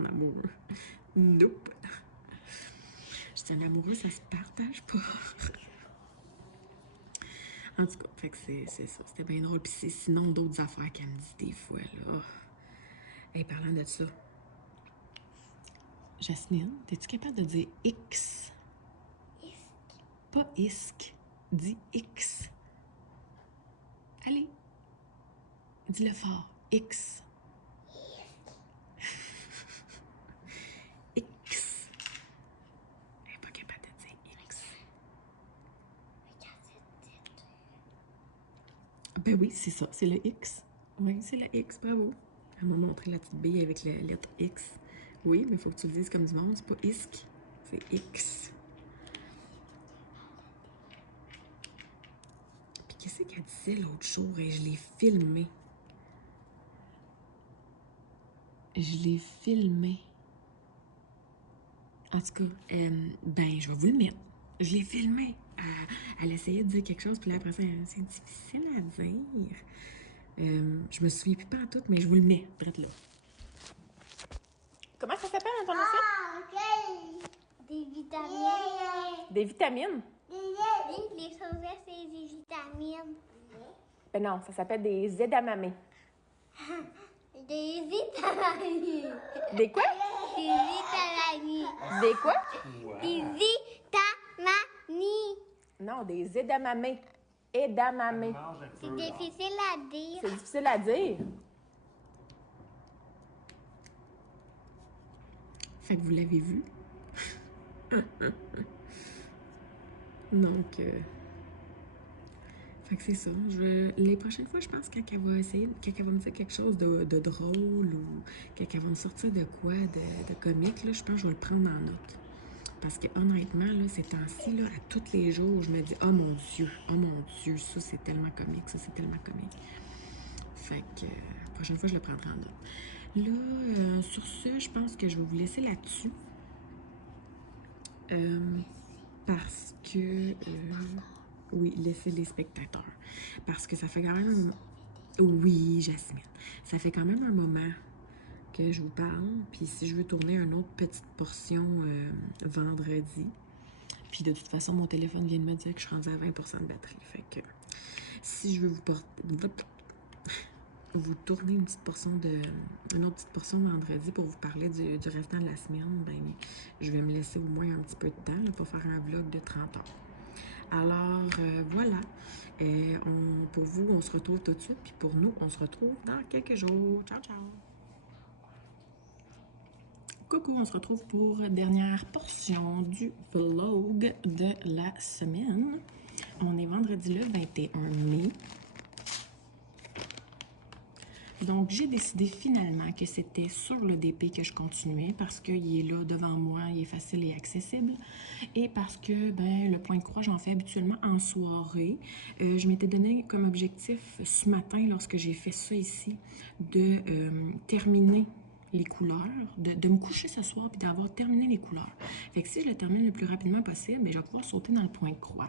amoureux. Nope. Je dis, un amoureux, ça se partage pas. En tout cas, fait que c'est ça. C'était bien drôle. Puis c'est sinon d'autres affaires qu'elle me dit des fois, là. Oh. Hey, parlant de ça, Jasmine, es-tu capable de dire X? Pas isque. Dis X. Allez. Dis-le fort. X. X. Elle n'est pas capable de dire X. Ben oui, c'est ça. C'est le X. Oui, c'est le X. Bravo. Elle m'a montré la petite bille avec la lettre X. Oui, mais il faut que tu le dises comme du monde. C'est pas isque. C'est X. Puis qu'est-ce qu'elle disait l'autre jour? Et je l'ai filmé. En tout cas, ben, je vais vous le mettre. Je l'ai filmé. Elle essayait de dire quelque chose, puis là, après ça, c'est difficile à dire. Je me souviens plus pas en tout, mais je vous le mets, prête là. Comment ça s'appelle dans ton assiette? Des vitamines. Des vitamines? Oui, les sauvettes, c'est des vitamines. Ben non, ça s'appelle des edamame. Des vitamines. Des quoi? Des vitamines. Des quoi? Des vitamines. Non, des edamame. Edamame. C'est difficile à dire. C'est difficile à dire. Fait que vous l'avez vu. Donc, fait que c'est ça. Les prochaines fois, je pense, quand elle va me dire quelque chose de drôle ou quand elle va me sortir de quoi, de comique, là, je pense que je vais le prendre en note. Parce que honnêtement, là, ces temps-ci, là, à tous les jours, je me dis, oh mon Dieu, ça c'est tellement comique, ça c'est tellement comique. Fait que la prochaine fois, je le prendrai en note. Là, sur ce, je pense que je vais vous laisser là-dessus. Parce que... oui, laisser les spectateurs. Parce que ça fait quand même... Oui, Jasmine. Ça fait quand même un moment que je vous parle. Puis si je veux tourner une autre petite portion vendredi. Puis de toute façon, mon téléphone vient de me dire que je suis rendue à 20% de batterie. Fait que si je veux vous tourner une autre petite portion vendredi pour vous parler du restant de la semaine, ben je vais me laisser au moins un petit peu de temps là, pour faire un vlog de 30 heures. Alors, voilà. Pour vous, on se retrouve tout de suite. Puis pour nous, on se retrouve dans quelques jours. Ciao, ciao! Coucou, on se retrouve pour la dernière portion du vlog de la semaine. On est vendredi le 21 mai. Donc, j'ai décidé finalement que c'était sur le DP que je continuais parce qu'il est là devant moi, il est facile et accessible. Et parce que, ben, le point de croix, j'en fais habituellement en soirée. Je m'étais donné comme objectif ce matin, lorsque j'ai fait ça ici, de terminer les couleurs, de me coucher ce soir puis d'avoir terminé les couleurs. Fait que si je le termine le plus rapidement possible, ben, je vais pouvoir sauter dans le point de croix.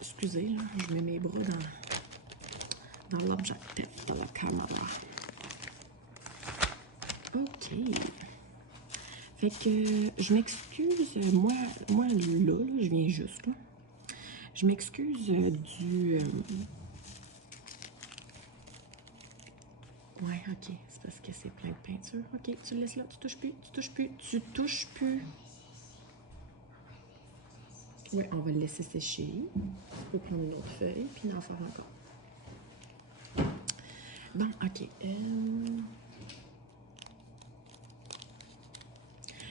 Excusez, là, je mets mes bras dans l'objectif de la caméra. OK. Fait que je m'excuse, moi là, je viens juste là. Je m'excuse du... Ouais, OK. C'est parce que c'est plein de peinture. OK, tu le laisses là. Tu touches plus. Tu touches plus. Tu touches plus. Oui, on va le laisser sécher. Tu peux prendre une autre feuille puis en faire encore. Bon, OK.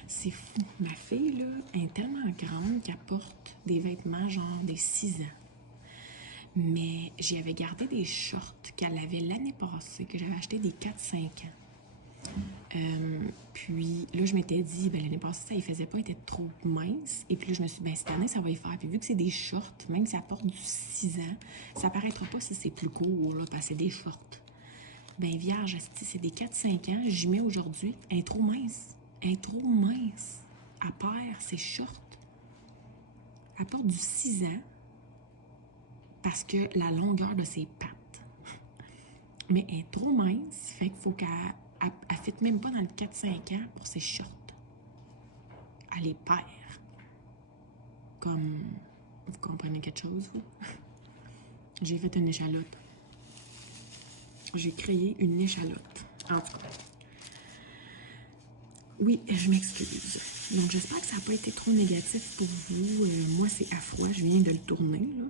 C'est fou. Ma fille, là, est tellement grande qu'elle porte des vêtements genre des 6 ans. Mais j'y avais gardé des shorts qu'elle avait l'année passée, que j'avais acheté des 4-5 ans. Puis là, je m'étais dit, ben, l'année passée, ça ne faisait pas, elle était trop mince. Et puis là, je me suis dit, ben, cette année, ça va y faire. Puis vu que c'est des shorts, même si ça porte du 6 ans, ça paraîtra pas si c'est plus court, là, parce que c'est des shorts. Ben, vierge, c'est des 4-5 ans, j'y mets aujourd'hui. Elle est trop mince. Elle est trop mince. Elle perd ses shorts. Elle porte du 6 ans parce que la longueur de ses pattes. Mais elle est trop mince, fait qu'il faut qu'elle ne fit même pas dans le 4-5 ans pour ses shorts. Elle les perd. Comme, vous comprenez quelque chose, vous? J'ai fait une échalote. J'ai créé une échalote. En tout cas. Oui, je m'excuse. Donc, j'espère que ça n'a pas été trop négatif pour vous. Moi, c'est à froid. Je viens de le tourner, là.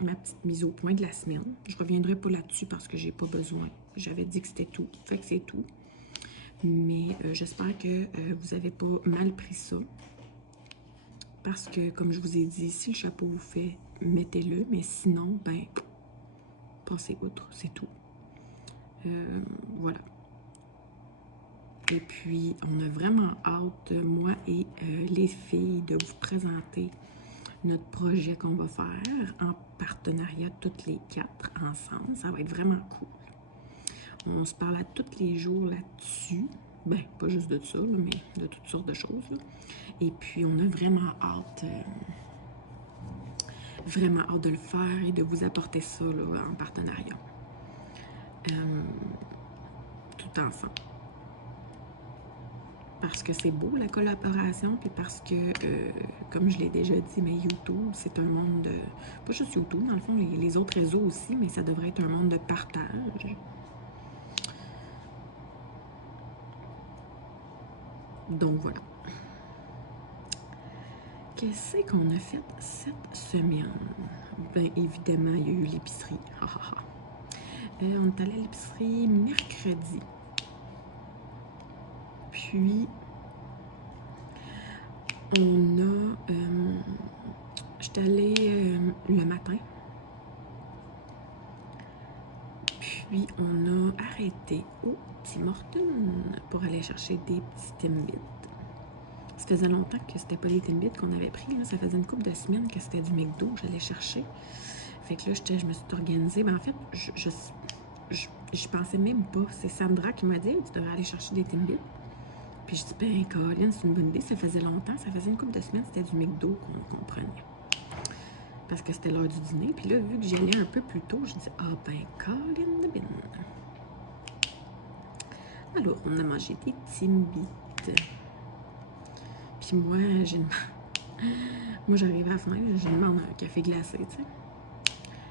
Ma petite mise au point de la semaine. Je reviendrai pas là-dessus parce que j'ai pas besoin. J'avais dit que c'était tout. Fait que c'est tout. Mais j'espère que vous avez pas mal pris ça. Parce que, comme je vous ai dit, si le chapeau vous fait, mettez-le. Mais sinon, ben, passez outre. C'est tout. Voilà. Et puis, on a vraiment hâte, moi et les filles, de vous présenter notre projet qu'on va faire en partenariat toutes les 4 ensemble. Ça va être vraiment cool. On se parle à tous les jours là-dessus. Ben, pas juste de ça, là, mais de toutes sortes de choses. Là. Et puis, on a vraiment hâte de le faire et de vous apporter ça là, en partenariat. Tout ensemble. Parce que c'est beau, la collaboration, puis parce que, comme je l'ai déjà dit, mais YouTube, c'est un monde de... Pas juste YouTube, dans le fond, les autres réseaux aussi, mais ça devrait être un monde de partage. Donc, voilà. Qu'est-ce qu'on a fait cette semaine? Bien, évidemment, il y a eu l'épicerie. On est allé à l'épicerie mercredi. Puis, on a... j'étais allée le matin. Puis, on a arrêté au Tim Hortons pour aller chercher des petits Timbits. Ça faisait longtemps que c'était pas les Timbits qu'on avait pris. Là. Ça faisait une couple de semaines que c'était du McDo que j'allais chercher. Fait que là, je me suis organisée. Ben, en fait, je pensais même pas. C'est Sandra qui m'a dit « Tu devrais aller chercher des Timbits. » Puis je dis, ben, Colin, c'est une bonne idée. Ça faisait longtemps, ça faisait une couple de semaines, c'était du McDo qu'on prenait. Parce que c'était l'heure du dîner. Puis là, vu que j'y allais un peu plus tôt, je dis, ah ben, Colin de bin. Alors, on a mangé des Timbits. Puis moi, j'arrive à la fin, je demande un café glacé, tu sais.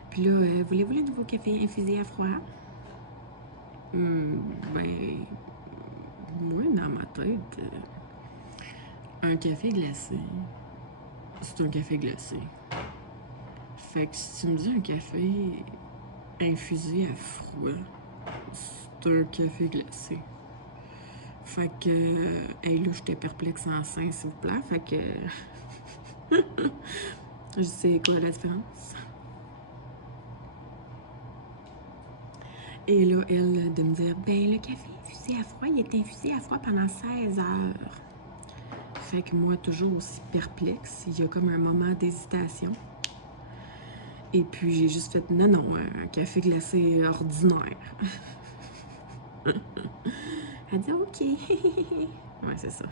Puis là, voulez-vous le nouveau café infusé à froid? Ben... Moi, dans ma tête, un café glacé, c'est un café glacé. Fait que si tu me dis un café infusé à froid, c'est un café glacé. Fait que, hey, là, j'étais perplexe en sein, s'il vous plaît. Fait que, je sais quoi la différence. Et là, elle, de me dire, ben, le café infusé à froid, il est infusé à froid pendant 16 heures. Fait que moi, toujours aussi perplexe, il y a comme un moment d'hésitation. Et puis, j'ai juste fait, non, un café glacé ordinaire. Elle dit, OK. Ouais, c'est ça.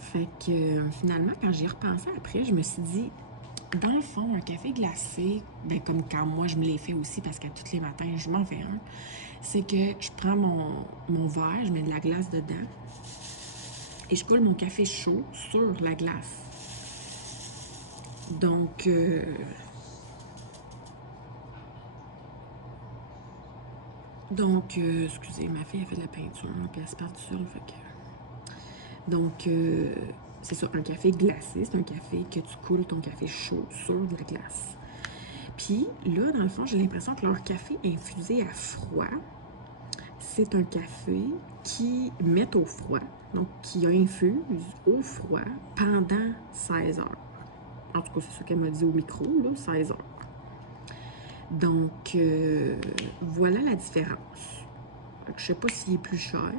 Fait que finalement, quand j'y ai repensé après, je me suis dit, dans le fond, un café glacé, ben comme quand moi je me l'ai fait aussi, parce qu'à tous les matins, je m'en fais un, c'est que je prends mon verre, je mets de la glace dedans et je coule mon café chaud sur la glace. Donc, excusez, ma fille a fait de la peinture, puis elle se part tout seul, fait que... Donc, c'est ça, un café glacé, c'est un café que tu coules ton café chaud sur de la glace. Puis là, dans le fond, j'ai l'impression que leur café infusé à froid, c'est un café qui met au froid, donc qui infuse au froid pendant 16 heures. En tout cas, c'est ce qu'elle m'a dit au micro, là, 16 heures. Donc, voilà la différence. Je sais pas s'il est plus cher.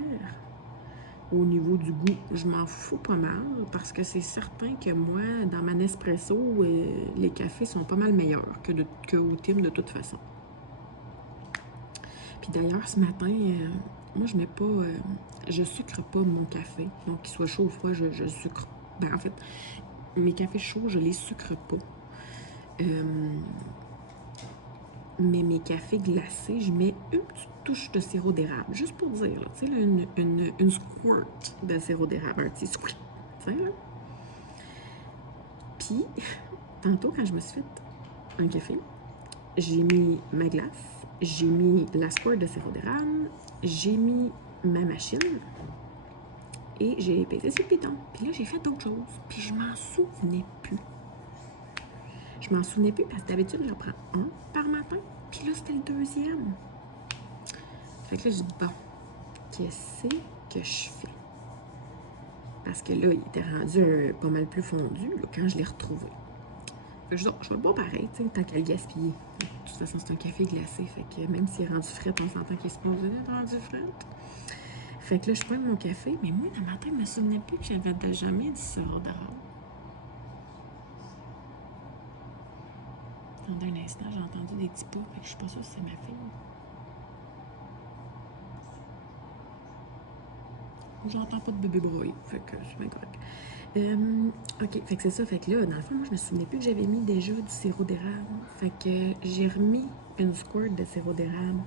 Au niveau du goût, je m'en fous pas mal parce que c'est certain que moi, dans ma Nespresso, les cafés sont pas mal meilleurs qu'au Tim de toute façon. Puis d'ailleurs, ce matin, moi, je mets pas... je sucre pas mon café. Donc, qu'il soit chaud ou froid, je sucre... Ben, en fait, mes cafés chauds, je les sucre pas. Mais mes cafés glacés, je mets une petite touche de sirop d'érable, juste pour dire, tu sais, une squirt de sirop d'érable, un petit squirt, tu sais, là. Puis, tantôt, quand je me suis fait un café, j'ai mis ma glace, j'ai mis la squirt de sirop d'érable, j'ai mis ma machine et j'ai pesé sur le piton. Puis là, j'ai fait d'autres choses, puis je m'en souvenais plus. Je m'en souvenais plus parce que d'habitude, j'en prends un par matin, puis là, c'était le deuxième. Fait que là, je dis, bon, qu'est-ce que je fais? Parce que là, il était rendu pas mal plus fondu là, quand je l'ai retrouvé. Fait que je dis, je vais le boire pareil, tu sais, tant qu'à le gaspiller. De toute façon, c'est un café glacé, fait que même s'il est rendu frais, on s'entend qu'il est supposé être rendu frais. Fait que là, je prends mon café, mais moi, le matin, je me souvenais plus que j'avais déjà mis du sirop d'érable. Attendez un instant, j'ai entendu des petits pas, fait que je suis pas sûre si c'est ma fille. J'entends pas de bébé broyer, fait que c'est bien correct. OK, fait que c'est ça. Fait que là, dans le fond, moi, je me souvenais plus que j'avais mis déjà du sirop d'érable. Fait que j'ai remis une squirt de sirop d'érable.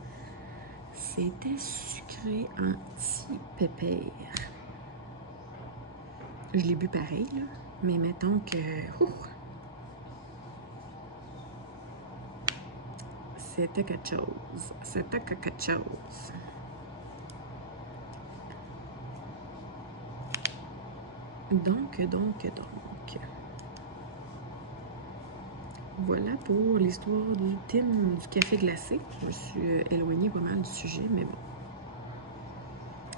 C'était sucré anti-pépère. Je l'ai bu pareil, là. Mais mettons que... c'était quelque chose. C'était quelque chose. Donc. Voilà pour l'histoire du Tim du café glacé. Je me suis éloignée pas mal du sujet, mais bon.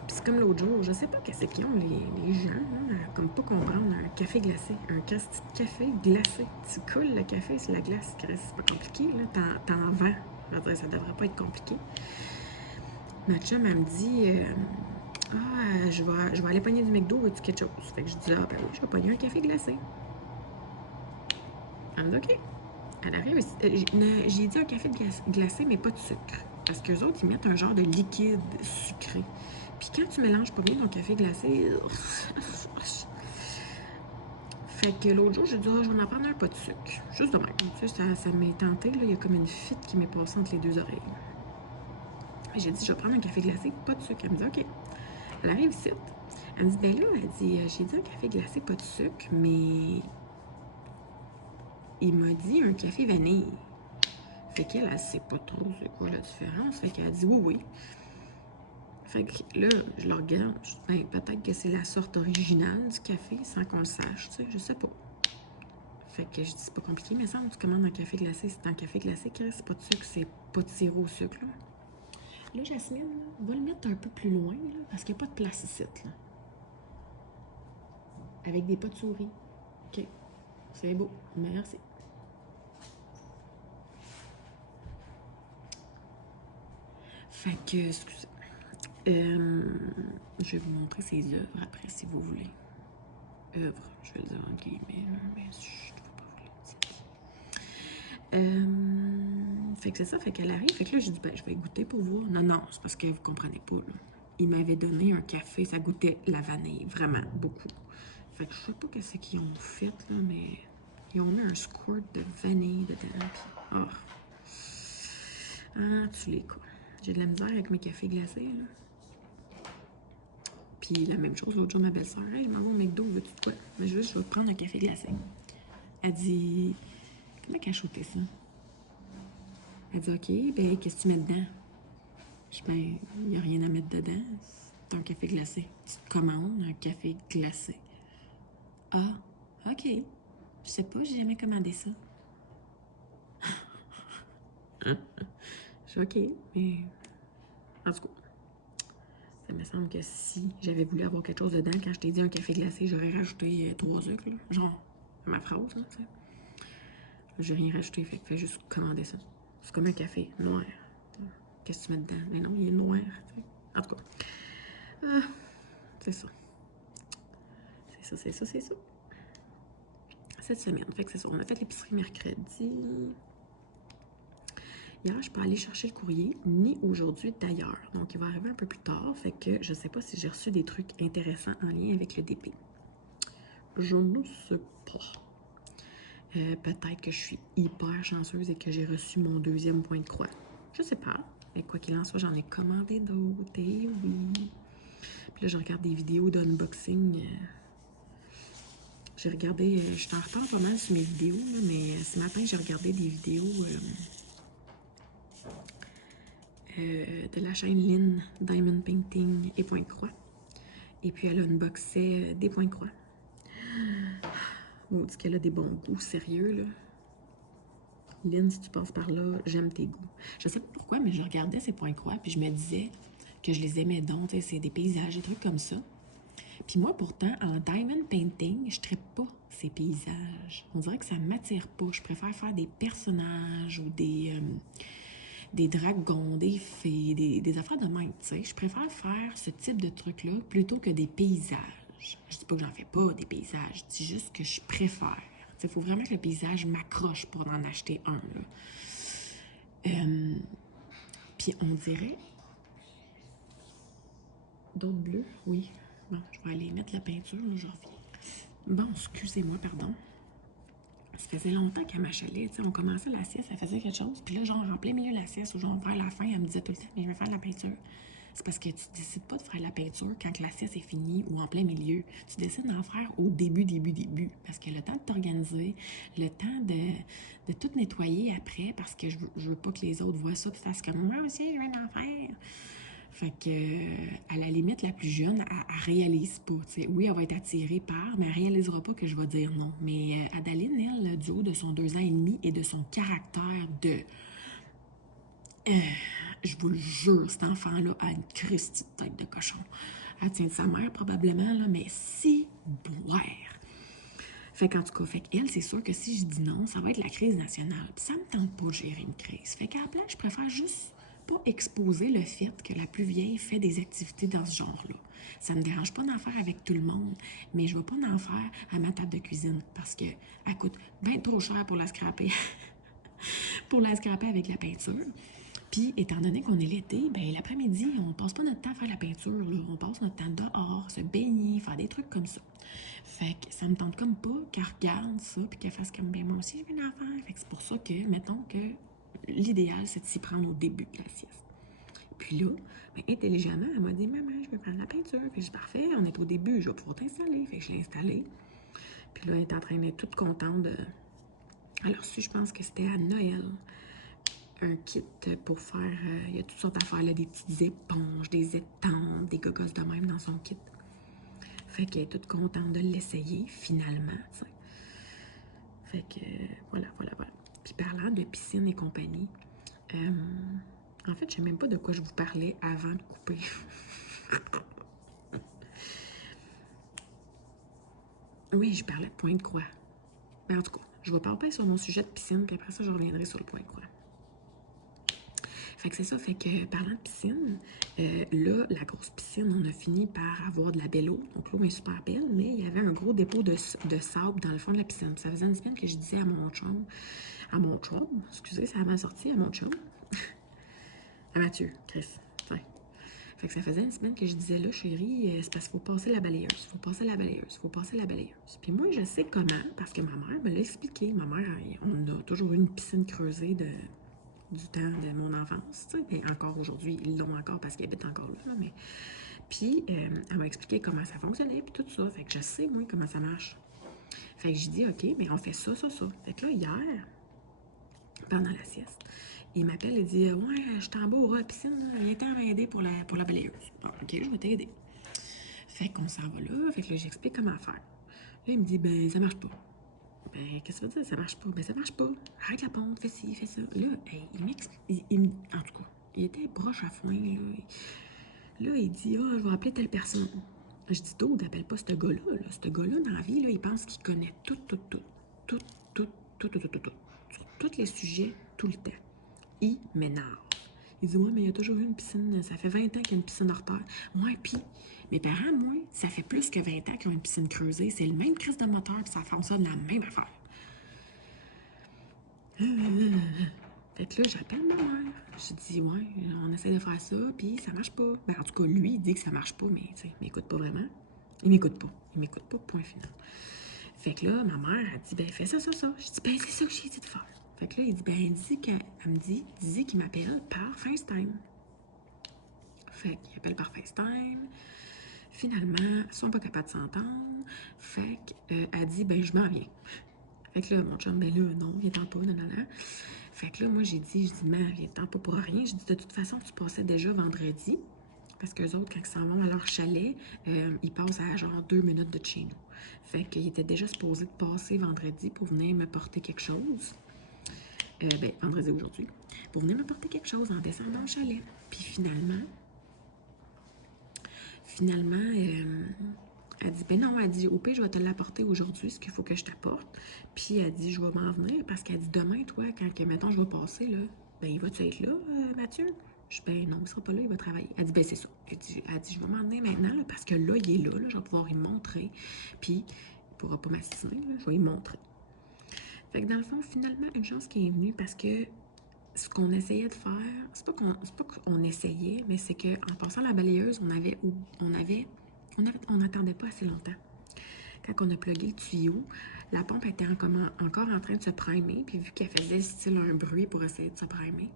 Puis c'est comme l'autre jour, je sais pas qu'est-ce qu'ils ont les gens, hein, comme pas comprendre un café glacé. Un café glacé. Tu coules le café sur la glace, c'est pas compliqué, là. T'en vends. Je veux dire, ça devrait pas être compliqué. Ma chum, elle me dit... je vais aller pogner du McDo, veux-tu quelque chose? Fait que je dis, ben oui, je vais pogner un café glacé. Elle me dit, OK. Elle arrive, j'ai dit un café glacé, mais pas de sucre. Parce qu'eux autres, ils mettent un genre de liquide sucré. Puis quand tu mélanges pas bien ton café glacé... Fait que l'autre jour, j'ai dit, je vais en prendre un pas de sucre. Juste de même. Tu sais, ça m'est tenté, là. Il y a comme une fuite qui m'est passée entre les deux oreilles. Et j'ai dit, je vais prendre un café glacé, pas de sucre. Elle me dit, OK. Elle arrive ici. Elle me dit, ben là, elle dit, j'ai dit un café glacé, pas de sucre, mais... il m'a dit un café vanille. Fait qu'elle, elle sait pas trop c'est quoi la différence. Fait qu'elle a dit oui. Fait que là, je la regarde. Je dis, ben, peut-être que c'est la sorte originale du café sans qu'on le sache, tu sais, je sais pas. Fait que je dis, c'est pas compliqué, mais ça, tu commandes un café glacé, c'est un café glacé, c'est pas de sucre, c'est pas de sirop au sucre, là. Là, Jasmine, va le mettre un peu plus loin, là, parce qu'il n'y a pas de place ici, là. Avec des pas de souris. OK. C'est beau. Merci. Fait que, excusez. Je vais vous montrer ses œuvres après, si vous voulez. Œuvres, je vais le dire en guillemets, mais je ne vais pas vous le dire. Fait que c'est ça, fait qu'elle arrive. Fait que là, j'ai dit, ben, je vais goûter pour voir. Non, c'est parce que vous comprenez pas, là. Il m'avait donné un café, ça goûtait la vanille, vraiment, beaucoup. Fait que je sais pas qu'est-ce qu'ils ont fait, là, mais ils ont mis un squirt de vanille dedans. Puis, oh. Ah, tu les quoi. J'ai de la misère avec mes cafés glacés, là. Puis la même chose, l'autre jour, ma belle-sœur, hey, je m'en vais au McDo, veux-tu de quoi? Mais je vais te prendre un café glacé. Elle dit, comment qu'elle a shooté ça? Elle dit, OK, ben, qu'est-ce que tu mets dedans? Je dis, ben, il n'y a rien à mettre dedans. C'est un café glacé. Tu te commandes un café glacé. Ah, OK. Je sais pas, j'ai jamais commandé ça. Je suis OK, mais en tout cas, ça me semble que si j'avais voulu avoir quelque chose dedans, quand je t'ai dit un café glacé, j'aurais rajouté 3 sucres, là, genre à ma phrase, là, tu sais. J'ai rien rajouté, fait que fais juste commander ça. C'est comme un café noir. Qu'est-ce que tu mets dedans? Mais non, il est noir, tu sais. En tout cas, c'est ça. C'est ça. Cette semaine, fait que c'est ça. On a fait l'épicerie mercredi. Hier, je peux aller chercher le courrier, ni aujourd'hui d'ailleurs. Donc, il va arriver un peu plus tard. Fait que je ne sais pas si j'ai reçu des trucs intéressants en lien avec le DP. Je ne sais pas. Peut-être que je suis hyper chanceuse et que j'ai reçu mon 2e point de croix. Je sais pas. Mais quoi qu'il en soit, j'en ai commandé d'autres. Et oui. Puis là, je regarde des vidéos d'unboxing. J'ai regardé, je t'en reparle pas mal sur mes vidéos, là, mais ce matin, j'ai regardé des vidéos de la chaîne Lynn, Diamond Painting et Point de Croix. Et puis, elle unboxait des points de croix. On dit qu'elle a des bons goûts, sérieux, là. Lynn, si tu passes par là, j'aime tes goûts. Je sais pas pourquoi, mais je regardais ces points de croix, puis je me disais que je les aimais donc, c'est des paysages, des trucs comme ça. Puis moi, pourtant, en diamond painting, je traite pas ces paysages. On dirait que ça m'attire pas. Je préfère faire des personnages ou des dragons, des fées, des affaires de même, tu sais. Je préfère faire ce type de truc-là plutôt que des paysages. Je dis pas que j'en fais pas, des paysages. Je dis juste que je préfère. Il faut vraiment que le paysage m'accroche pour en acheter un, là. Puis on dirait... D'autres bleus? Oui. Bon, je vais aller mettre la peinture, là, je reviens. Bon, excusez-moi, pardon. Ça faisait longtemps qu'elle m'achalait, tu sais, on commençait la sieste, elle faisait quelque chose, puis là, genre, en plein milieu de la sieste, ou genre vers la fin, elle me disait tout le temps, mais je vais faire de la peinture. C'est parce que tu décides pas de faire la peinture quand la sieste est finie ou en plein milieu. Tu décides d'en faire au début. Parce que le temps de t'organiser, le temps de tout nettoyer après, parce que je veux pas que les autres voient ça et fassent comme moi aussi, je vais en faire. Fait que, à la limite, la plus jeune, elle réalise pas. T'sais. Oui, elle va être attirée par, mais elle réalisera pas que je vais dire non. Mais Adaline, elle, du haut de son 2 ans et demi et de son caractère de... je vous le jure, cet enfant-là a une Christie de tête de cochon. Elle tient de sa mère, probablement, là, mais si boire. Fait qu'en tout cas, fait qu'elle, c'est sûr que si je dis non, ça va être la crise nationale. Puis ça me tente pas de gérer une crise. Fait qu'à la place, je préfère juste pas exposer le fait que la plus vieille fait des activités dans ce genre-là. Ça me dérange pas d'en faire avec tout le monde, mais je vais pas en faire à ma table de cuisine parce que elle coûte bien trop cher pour la scraper. Pour la scraper avec la peinture. Puis, étant donné qu'on est l'été, ben l'après-midi, on passe pas notre temps à faire la peinture, là. On passe notre temps dehors, se baigner, faire des trucs comme ça. Fait que ça me tente comme pas qu'elle regarde ça puis qu'elle fasse comme, ben moi aussi, j'ai un enfant. Fait que c'est pour ça que, mettons que l'idéal, c'est de s'y prendre au début de la sieste. Puis là, ben, intelligemment, elle m'a dit, maman, je vais prendre la peinture. Fait que j'ai parfait, on est au début, je vais pouvoir t'installer. Fait que je l'ai installée. Puis là, elle est en train d'être toute contente de... Alors, si je pense que c'était à Noël, un kit pour faire... il y a toutes sortes d'affaires, là, des petites éponges, des étampes, des gogosses de même dans son kit. Fait qu'elle est toute contente de l'essayer, finalement, t'sais. Fait que, voilà. Puis parlant de piscine et compagnie, en fait, je sais même pas de quoi je vous parlais avant de couper. Oui, je parlais de point de croix. Mais en tout cas, je vais parler sur mon sujet de piscine, puis après ça, je reviendrai sur le point de croix. Fait que c'est ça, fait que parlant de piscine, là, la grosse piscine, on a fini par avoir de la belle eau. Donc l'eau est super belle, mais il y avait un gros dépôt de sable dans le fond de la piscine. Ça faisait une semaine que je disais à mon chum, excusez, ça m'a sorti, à mon chum, à Mathieu, Chris, Fait que ça faisait une semaine que je disais, là, chérie, c'est parce qu'il faut passer la balayeuse, faut passer la balayeuse, faut passer la balayeuse. Puis moi, je sais comment, parce que ma mère me l'a expliqué. Ma mère, on a toujours eu une piscine creusée du temps de mon enfance, tu sais. Et encore aujourd'hui, ils l'ont encore parce qu'ils habitent encore là, mais... Puis, elle m'a expliqué comment ça fonctionnait, puis tout ça. Fait que je sais, moi, comment ça marche. Fait que j'ai dit, OK, mais on fait ça, ça, ça. Fait que là, hier, pendant la sieste, il m'appelle et dit, ouais, je t'en bas au rat à piscine, là. Viens-t'en m'aider pour la balayeuse. Bon, OK, je vais t'aider. Fait qu'on s'en va là. Fait que là, j'explique comment faire. Là, il me dit, ben, ça marche pas. Ben, qu'est-ce que ça veut dire, ça marche pas? Ben, ça marche pas. Arrête la pompe, fais ci, fais ça. Là, hey, il m'explique. En tout cas, il était broche à foin, là. Là, il dit, je vais appeler telle personne. Je dis, d'où t'appelles pas ce gars-là, là. Ce gars-là, dans la vie, là, il pense qu'il connaît tout, sur tous les sujets, tout le temps. Il m'énerve. Il dit, ouais, mais il y a toujours eu une piscine, ça fait 20 ans qu'il y a une piscine hors terre. Moi, puis, mes parents, moi, ça fait plus que 20 ans qu'ils ont une piscine creusée. C'est le même crise de moteur, puis ça fonctionne la même affaire. Fait que là, j'appelle ma mère. Je dis, ouais, on essaie de faire ça, puis ça marche pas. Ben, en tout cas, lui, il dit que ça marche pas, mais, tu sais, il m'écoute pas vraiment. Il m'écoute pas. Il m'écoute pas, point final. Fait que là, ma mère, elle dit, ben, fais ça, ça, ça. Je dis, ben, c'est ça que j'ai dit de faire. Fait que là, il dit, ben, elle me dit, dis qu'il m'appelle par FaceTime. Fait qu'il appelle par FaceTime. Finalement, ils sont pas capables de s'entendre. Fait qu'elle dit, ben, je m'en viens. Fait que là, mon chum, ben là, non, il est en pas, non. Fait que là, moi, j'ai dit, mais il est en pas pour rien. J'ai dit, de toute façon, tu passais déjà vendredi. Parce qu'eux autres, quand ils s'en vont à leur chalet, ils passent à genre 2 minutes de chez nous. Fait qu'ils étaient déjà supposés de passer vendredi pour venir me porter quelque chose. Ben, vendredi aujourd'hui. Pour venir me porter quelque chose en descendant au chalet. Puis finalement, elle dit, ben non, elle dit, au pire, je vais te l'apporter aujourd'hui, ce qu'il faut que je t'apporte. Puis elle dit, je vais m'en venir parce qu'elle dit, demain, toi, quand, mettons, je vais passer, là, ben, il va-tu être là, Mathieu? Je dis, ben non, il sera pas là, il va travailler. Elle dit, ben c'est ça. Elle dit, je vais m'en venir maintenant, là, parce que là, il est là, je vais pouvoir lui montrer. Puis, il pourra pas m'assassiner, je vais lui montrer. Fait que dans le fond, finalement, une chance qui est venue parce que ce qu'on essayait de faire, c'est pas qu'on essayait, mais c'est qu'en passant la balayeuse, on n'attendait pas assez longtemps. Quand on a plugué le tuyau, la pompe était encore en train de se primer, puis vu qu'elle faisait style un bruit pour essayer de se primer,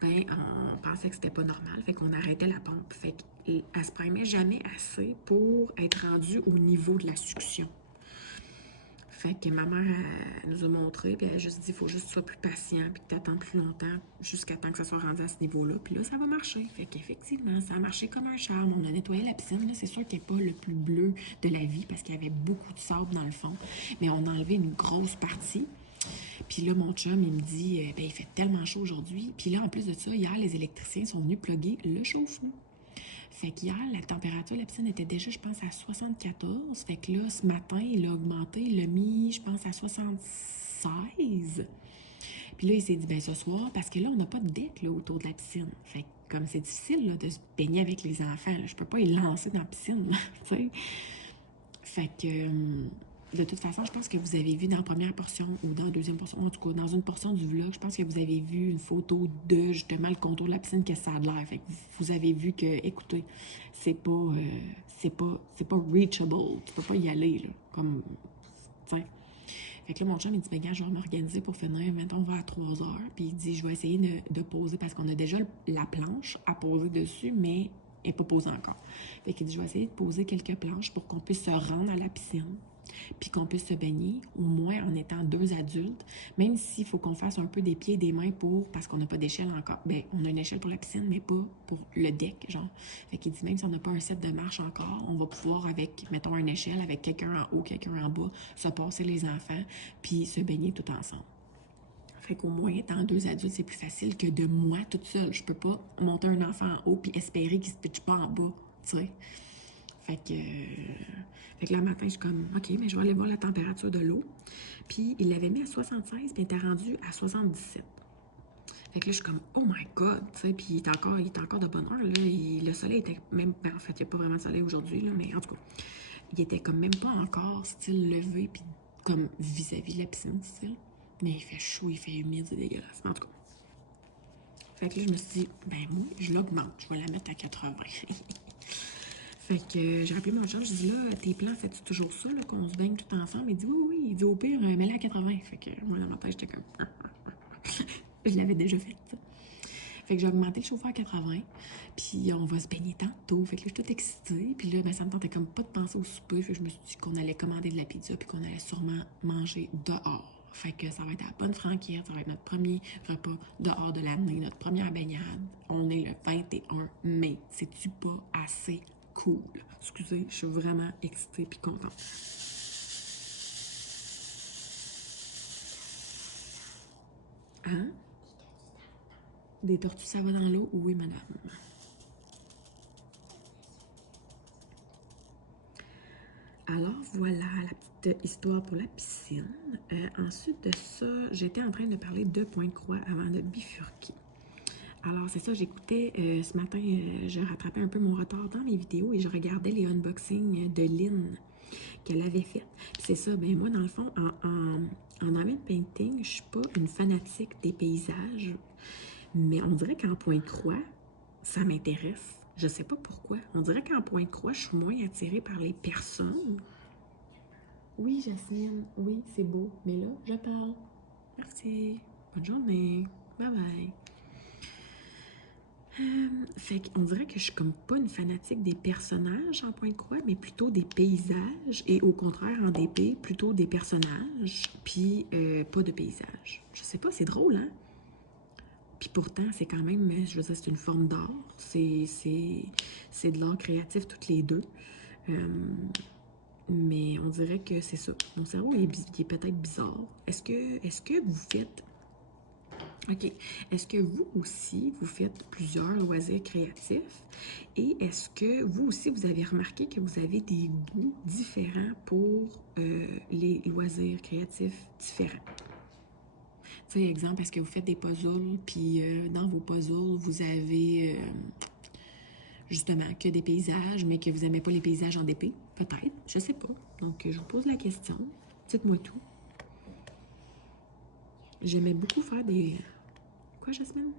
ben on pensait que c'était pas normal, fait qu'on arrêtait la pompe. Fait qu'elle se primait jamais assez pour être rendue au niveau de la succion. Fait que ma mère nous a montré, puis elle a juste dit, il faut juste que tu sois plus patient, puis que tu attends plus longtemps, jusqu'à temps que ça soit rendu à ce niveau-là. Puis là, ça va marcher. Fait qu'effectivement, ça a marché comme un charme. On a nettoyé la piscine. Là, c'est sûr qu'elle n'est pas le plus bleu de la vie, parce qu'il y avait beaucoup de sable dans le fond. Mais on a enlevé une grosse partie. Puis là, mon chum, il me dit, ben il fait tellement chaud aujourd'hui. Puis là, en plus de ça, hier, les électriciens sont venus plugger le chauffe-eau. Fait qu'hier, la température de la piscine était déjà, je pense, à 74. Fait que là, ce matin, il a augmenté, il l'a mis, je pense, à 76. Puis là, il s'est dit, ben ce soir, parce que là, on n'a pas de deck là, autour de la piscine. Fait que comme c'est difficile là, de se baigner avec les enfants, là, je peux pas les lancer dans la piscine, tu sais. Fait que... de toute façon, je pense que vous avez vu dans la première portion ou dans la deuxième portion, en tout cas dans une portion du vlog, je pense que vous avez vu une photo de justement le contour de la piscine, que ça a l'air. Fait que vous avez vu que, écoutez, c'est pas reachable. Tu peux pas y aller, là, comme, tiens. Fait que là, mon chum, il dit, ben gars, je vais m'organiser pour finir, mettons, on va à 3 heures. Puis il dit, je vais essayer de poser, parce qu'on a déjà la planche à poser dessus, mais elle n'est pas posée encore. Fait qu'il dit, je vais essayer de poser quelques planches pour qu'on puisse se rendre à la piscine, puis qu'on puisse se baigner, au moins en étant 2 adultes, même s'il faut qu'on fasse un peu des pieds et des mains parce qu'on n'a pas d'échelle encore. Ben, on a une échelle pour la piscine, mais pas pour le deck, genre. Fait qu'il dit, même si on n'a pas un set de marche encore, on va pouvoir, avec, mettons, une échelle, avec quelqu'un en haut, quelqu'un en bas, se passer les enfants, puis se baigner tout ensemble. Fait qu'au moins, étant 2 adultes, c'est plus facile que de moi toute seule. Je peux pas monter un enfant en haut puis espérer qu'il se pitche pas en bas, tu sais. Fait que là, le matin, je suis comme, OK, mais je vais aller voir la température de l'eau. Puis, il l'avait mis à 76, puis il était rendu à 77. Fait que là, je suis comme, oh my God, tu sais, puis il est encore de bonne heure, là. Le soleil était même, ben, en fait, il n'y a pas vraiment de soleil aujourd'hui, là, mais en tout cas, il était comme même pas encore, style, levé, puis comme vis-à-vis de la piscine, style. Mais il fait chaud, il fait humide, c'est dégueulasse. Mais en tout cas. Fait que là, je me suis dit, ben moi, je l'augmente. Je vais la mettre à 80. Fait que j'ai appelé mon chum, je dis là, tes plans, fais-tu toujours ça, là, qu'on se baigne tout ensemble? Il dit oui, oui. Il dit au pire, mets-la à 80. Fait que moi, dans ma tête, j'étais comme. Je l'avais déjà fait, ça. Fait que j'ai augmenté le chauffeur à 80. Puis on va se baigner tantôt. Fait que là, je suis toute excitée. Puis là, ben, ça me tentait comme pas de penser au souper. Fait que je me suis dit qu'on allait commander de la pizza. Puis qu'on allait sûrement manger dehors. Fait que ça va être à la bonne franquette. Ça va être notre premier repas dehors de l'année. Notre première baignade. On est le 21 mai. C'est-tu pas assez cool? Excusez, je suis vraiment excitée puis contente. Hein? Des tortues, ça va dans l'eau? Oui, madame. Alors voilà la petite histoire pour la piscine. Ensuite de ça, j'étais en train de parler de point de croix avant de bifurquer. Alors c'est ça, j'écoutais ce matin, je rattrapais un peu mon retard dans mes vidéos et je regardais les unboxings de Lynn qu'elle avait fait. C'est ça, ben moi dans le fond, en amène painting, je suis pas une fanatique des paysages, mais on dirait qu'en point de croix, ça m'intéresse. Je sais pas pourquoi. On dirait qu'en point de croix, je suis moins attirée par les personnes. Oui, Jasmine, oui, c'est beau, mais là, je parle. Merci. Bonne journée. Bye bye. Fait qu'on dirait que je suis comme pas une fanatique des personnages en point de croix, mais plutôt des paysages. Et au contraire, en DP, plutôt des personnages, puis pas de paysages. Je sais pas, c'est drôle, hein? Puis pourtant, c'est quand même, je veux dire, c'est une forme d'art. C'est de l'art créatif, toutes les deux. Mais on dirait que c'est ça. Mon cerveau, il est peut-être bizarre. Est-ce que vous faites... OK. Est-ce que vous aussi, vous faites plusieurs loisirs créatifs? Et est-ce que vous aussi, vous avez remarqué que vous avez des goûts différents pour les loisirs créatifs différents? Tu sais, exemple, est-ce que vous faites des puzzles, puis dans vos puzzles, vous avez justement que des paysages, mais que vous n'aimez pas les paysages en DP? Peut-être, je sais pas. Donc, je vous pose la question. Dites-moi tout. J'aimais beaucoup faire des... Quoi, Jasmine?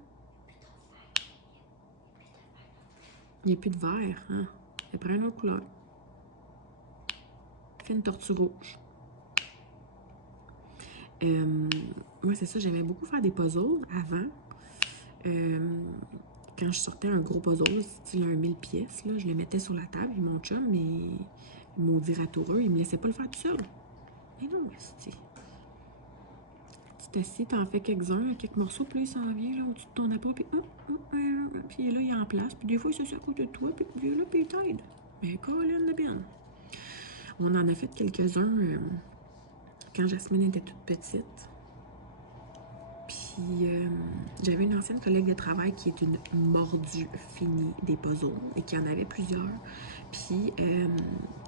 Il n'y a plus de vert, hein? Ça prend une autre couleur. Fais une tortue rouge. Moi, c'est ça, j'aimais beaucoup faire des puzzles avant. Quand je sortais un gros puzzle, style un 1000 pièces, là, je le mettais sur la table, et mon chum, mais maudit ratoureux, il me laissait pas le faire tout seul. Mais non, c'est... Tu t'assis, t'en fais quelques-uns, quelques morceaux, puis là, il s'en vient, là, au-dessus de ton appât, puis puis là, il est en place, puis des fois, il s'assied à côté de toi, puis là, puis il t'aide. Mais Colin de bien. On en a fait quelques-uns quand Jasmine était toute petite. Puis j'avais une ancienne collègue de travail qui est une mordue finie des puzzles et qui en avait plusieurs. Puis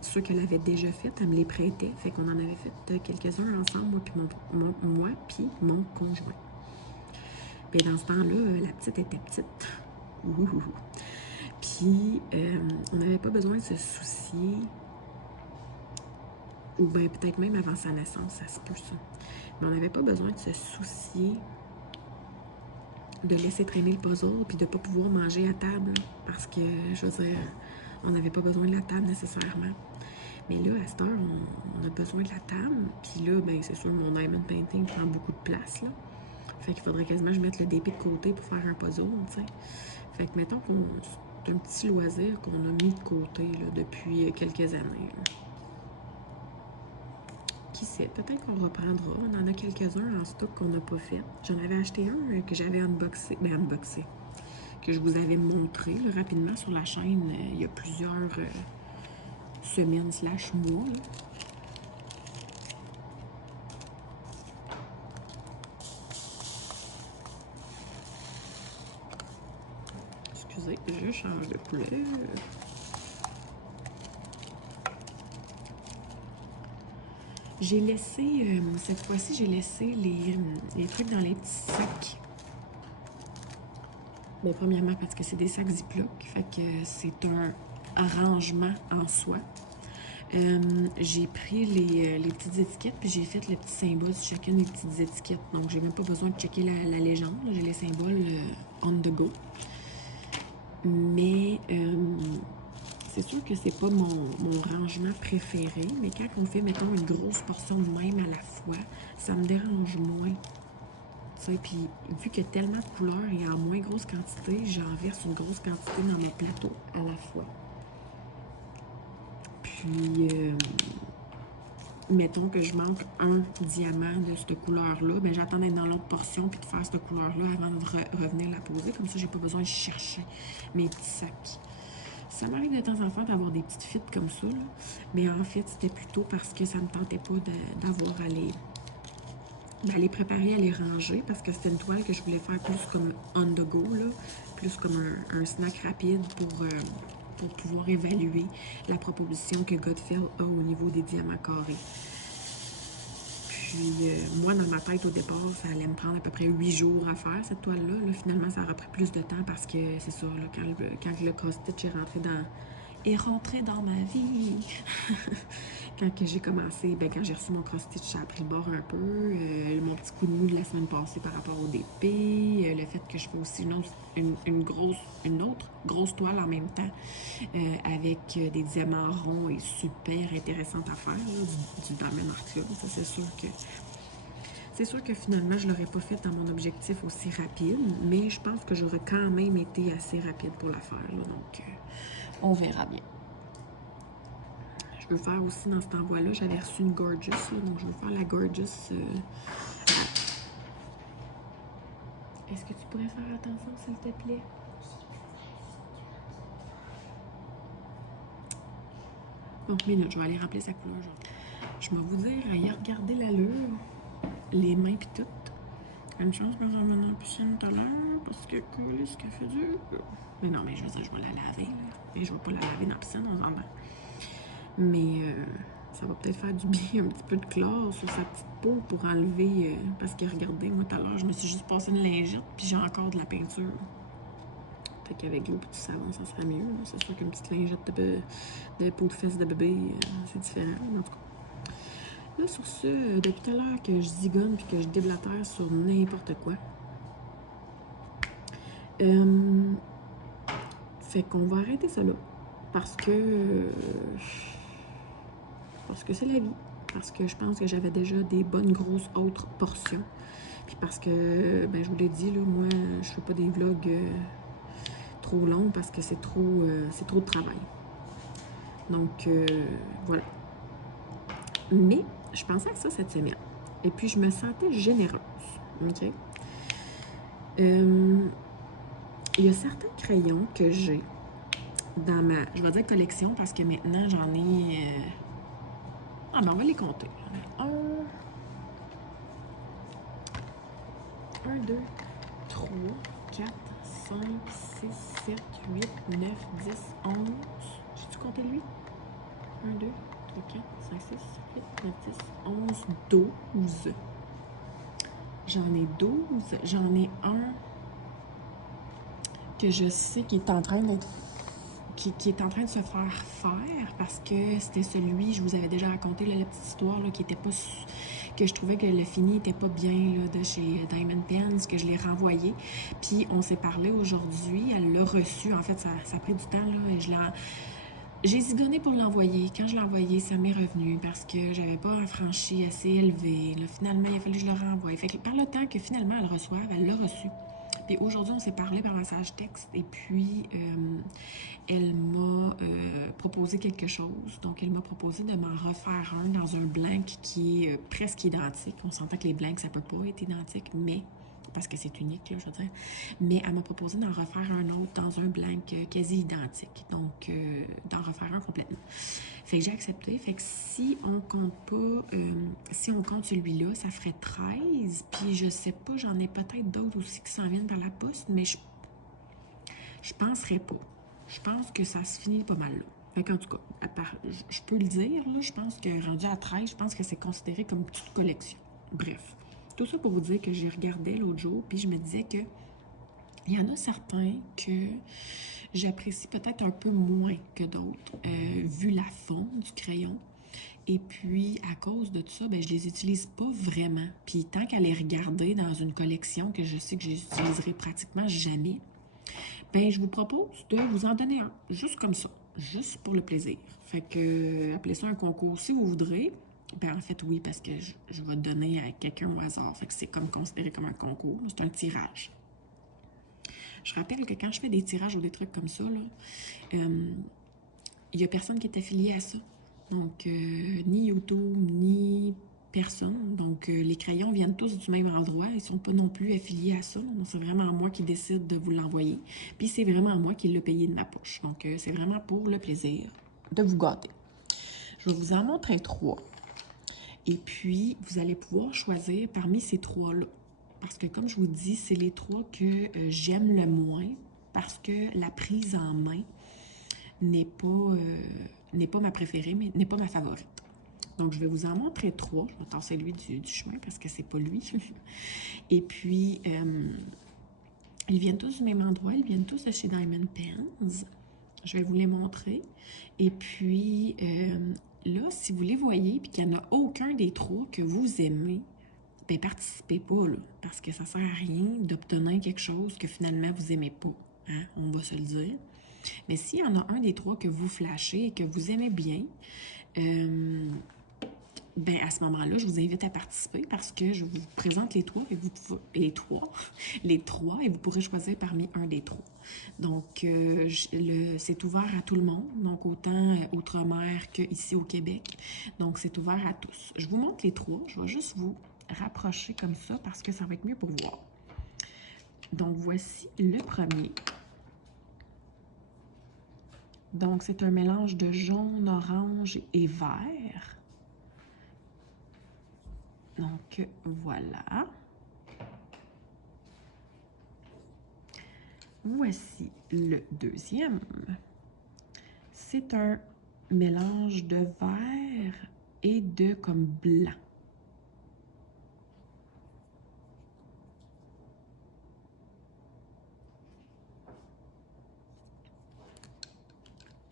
ceux qu'elle avait déjà fait, elle me les prêtait. Fait qu'on en avait fait quelques-uns ensemble, moi puis mon conjoint. Puis dans ce temps-là, la petite était petite. Puis on n'avait pas besoin de se soucier, ou bien peut-être même avant sa naissance, ça se peut ça. Mais on n'avait pas besoin de se soucier de laisser traîner le puzzle puis de ne pas pouvoir manger à table. Parce que, je veux dire, on n'avait pas besoin de la table nécessairement. Mais là, à cette heure, on a besoin de la table. Puis là, ben c'est sûr, mon diamond painting prend beaucoup de place, là. Fait qu'il faudrait quasiment que je mette le DP de côté pour faire un puzzle, tu sais. Fait que mettons qu'on... C'est un petit loisir qu'on a mis de côté, là, depuis quelques années, là. Qui sait, peut-être qu'on reprendra. On en a quelques-uns en stock qu'on n'a pas fait. J'en avais acheté un que j'avais unboxé, que je vous avais montré là, rapidement sur la chaîne il y a plusieurs semaines / mois. Là. Excusez, je change de couleur. J'ai laissé, cette fois-ci, j'ai laissé les trucs dans les petits sacs. Bien, premièrement, parce que c'est des sacs Ziploc, fait que c'est un arrangement en soi. J'ai pris les petites étiquettes, puis j'ai fait le petit symbole sur chacune des petites étiquettes. Donc, j'ai même pas besoin de checker la légende. J'ai les symboles on the go. Mais c'est sûr que c'est pas mon rangement préféré, mais quand on fait, mettons, une grosse portion de même à la fois, ça me dérange moins. Puis, vu qu'il y a tellement de couleurs et en moins grosse quantité, j'en verse une grosse quantité dans mon plateau à la fois. Puis, mettons que je manque un diamant de cette couleur-là, ben j'attends d'être dans l'autre portion puis de faire cette couleur-là avant de revenir la poser. Comme ça, j'ai pas besoin de chercher mes petits sacs. Ça m'arrive de temps en temps d'avoir des petites fites comme ça, là. Mais en fait, c'était plutôt parce que ça me tentait pas d'avoir à les préparer, à les ranger, parce que c'était une toile que je voulais faire plus comme on the go, là, plus comme un snack rapide pour pouvoir évaluer la proposition que Godfell a au niveau des diamants carrés. Puis moi, dans ma tête, au départ, ça allait me prendre à peu près 8 jours à faire cette toile-là. Là, finalement, ça aura pris plus de temps parce que c'est ça, là, quand le cross-stitch est rentré dans ma vie. Quand j'ai commencé, ben quand j'ai reçu mon cross-stitch, ça a pris le bord un peu. Mon petit coup de mou de la semaine passée par rapport au DP. Le fait que je fais aussi une autre grosse toile en même temps avec des diamants ronds et super intéressantes à faire, là, du Diamond Art Club. Ça, c'est sûr que finalement, je ne l'aurais pas fait dans mon objectif aussi rapide, mais je pense que j'aurais quand même été assez rapide pour la faire. Là, donc, on verra bien. Je veux faire aussi dans cet envoi-là, j'avais reçu une Gorgeous, là, donc je veux faire la Gorgeous. Est-ce que tu pourrais faire attention, s'il te plaît? Bon, mais là, je vais aller rappeler sa couleur. Je vais vous dire, ayez regardé l'allure, les mains pis tout. Une chance que je vais revenir en piscine tout à l'heure, parce que ce qu'elle fait dur. Mais non, mais je veux dire, je vais la laver, là. Et je vais pas la laver dans la piscine, on s'entend. Mais ça va peut-être faire du bien, un petit peu de chlore sur sa petite peau pour enlever... parce que regardez, moi, tout à l'heure, je me suis juste passé une lingette, puis j'ai encore de la peinture. Fait qu'avec l'eau et du savon, ça serait mieux. C'est sûr qu'une petite lingette de peau de fesses de bébé, c'est différent, en tout cas. Là, sur ce, depuis tout à l'heure que je zigonne puis que je déblatère sur n'importe quoi. Fait qu'on va arrêter ça là. Parce que c'est la vie. Parce que je pense que j'avais déjà des bonnes grosses autres portions. Puis parce que, ben je vous l'ai dit, là, moi, je fais pas des vlogs trop longs parce que c'est trop de travail. Donc, voilà. Mais, je pensais à ça cette semaine. Et puis, je me sentais généreuse. OK? Il y a certains crayons que j'ai dans ma, je vais dire collection, parce que maintenant, j'en ai... Ah, ben on va les compter. 1, 2, 3, 4, 5, 6, 7, 8, 9, 10, 11. J'ai-tu compté lui? 1, 2, 3, 4, 5, 6, 7, 8, 9, 10, 11, 12. J'en ai 12. J'en ai un que je sais qui est en train d'être... Qui est en train de se faire parce que c'était celui, je vous avais déjà raconté là, la petite histoire là, qui était pas... que je trouvais que le fini était pas bien là, de chez Diamond Pens, que je l'ai renvoyé. Puis on s'est parlé aujourd'hui, elle l'a reçu. En fait, ça a pris du temps là, et j'ai zigonné pour l'envoyer. Quand je l'ai envoyé, ça m'est revenu parce que j'avais pas un franchi assez élevé. Là, finalement, il a fallu que je le renvoie. Fait que par le temps que finalement elle reçoive, elle l'a reçu. Puis aujourd'hui, on s'est parlé par message texte et puis elle m'a proposé quelque chose. Donc, elle m'a proposé de m'en refaire un dans un blanc qui est presque identique. On s'entend que les blancs, ça peut pas être identique, mais parce que c'est unique, là, je veux dire. Mais elle m'a proposé d'en refaire un autre dans un blanc quasi identique. Donc, d'en refaire un complètement. Fait que j'ai accepté. Fait que si on compte pas, si on compte celui-là, ça ferait 13. Puis je sais pas, j'en ai peut-être d'autres aussi qui s'en viennent par la poste, mais je penserais pas. Je pense que ça se finit pas mal là. Fait qu'en tout cas, je peux le dire, là, je pense que rendu à 13, je pense que c'est considéré comme toute collection. Bref. Tout ça pour vous dire que j'ai regardé l'autre jour, puis je me disais que Il y en a certains que j'apprécie peut-être un peu moins que d'autres, vu la forme du crayon. Et puis, à cause de tout ça, ben, je les utilise pas vraiment. Puis, tant qu'à les regarder dans une collection que je sais que je les utiliserai pratiquement jamais, ben, je vous propose de vous en donner un, juste comme ça, juste pour le plaisir. Fait que, appelez ça un concours si vous voudrez. Ben, en fait, oui, parce que je vais donner à quelqu'un au hasard. Fait que c'est comme considéré comme un concours. C'est un tirage. Je rappelle que quand je fais des tirages ou des trucs comme ça, là, il n'y a personne qui est affilié à ça. Donc, ni YouTube, ni personne. Donc, les crayons viennent tous du même endroit. Ils ne sont pas non plus affiliés à ça. Donc, c'est vraiment moi qui décide de vous l'envoyer. Puis, c'est vraiment moi qui l'ai payé de ma poche. Donc, c'est vraiment pour le plaisir de vous gâter. Je vais vous en montrer 3. Et puis, vous allez pouvoir choisir parmi ces 3-là. Parce que, comme je vous dis, c'est les 3 que j'aime le moins. Parce que la prise en main n'est pas ma préférée, mais n'est pas ma favorite. Donc, je vais vous en montrer 3. Je vais tasser lui du chemin parce que c'est pas lui. Et puis, ils viennent tous du même endroit. Ils viennent tous de chez Diamond Pens. Je vais vous les montrer. Et puis, là, si vous les voyez et qu'il n'y en a aucun des 3 que vous aimez, ben participez pas, là, parce que ça ne sert à rien d'obtenir quelque chose que finalement vous n'aimez pas. Hein? On va se le dire. Mais s'il y en a un des 3 que vous flashez et que vous aimez bien, ben à ce moment-là, je vous invite à participer parce que je vous présente les 3 et les 3 et vous pourrez choisir parmi un des 3. Donc, c'est ouvert à tout le monde, donc autant outre-mer qu'ici au Québec. Donc, c'est ouvert à tous. Je vous montre les 3. Je vais juste vous rapprocher comme ça parce que ça va être mieux pour voir. Donc, voici le premier. Donc, c'est un mélange de jaune, orange et vert. Donc, voilà. Voici le deuxième. C'est un mélange de vert et de comme blanc.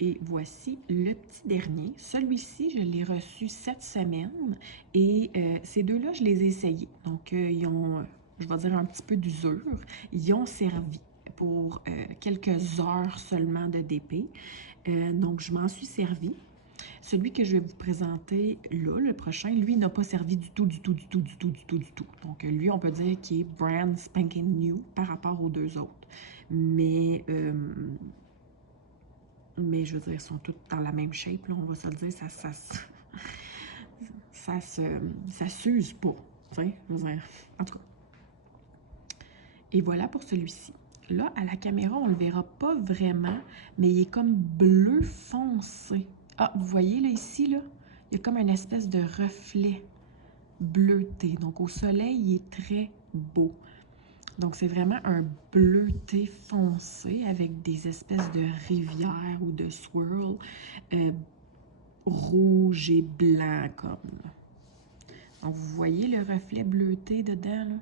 Et voici le petit dernier. Celui-ci, je l'ai reçu cette semaine et ces deux-là, je les ai essayés. Donc, ils ont, je vais dire, un petit peu d'usure. Ils ont servi pour quelques heures seulement de DP. Donc, je m'en suis servi. Celui que je vais vous présenter là, le prochain, lui, n'a pas servi du tout. Donc, lui, on peut dire qu'il est brand spanking new par rapport aux deux autres. Mais je veux dire, ils sont tous dans la même shape, là, on va se le dire, ça s'use pas, tu sais, je veux dire, en tout cas. Et voilà pour celui-ci. Là, à la caméra, on le verra pas vraiment, mais il est comme bleu foncé. Ah, vous voyez, là, ici, là, il y a comme une espèce de reflet bleuté. Donc, au soleil, il est très beau. Donc, c'est vraiment un bleuté foncé avec des espèces de rivières ou de swirls rouge et blanc comme. Donc, vous voyez le reflet bleuté dedans, là?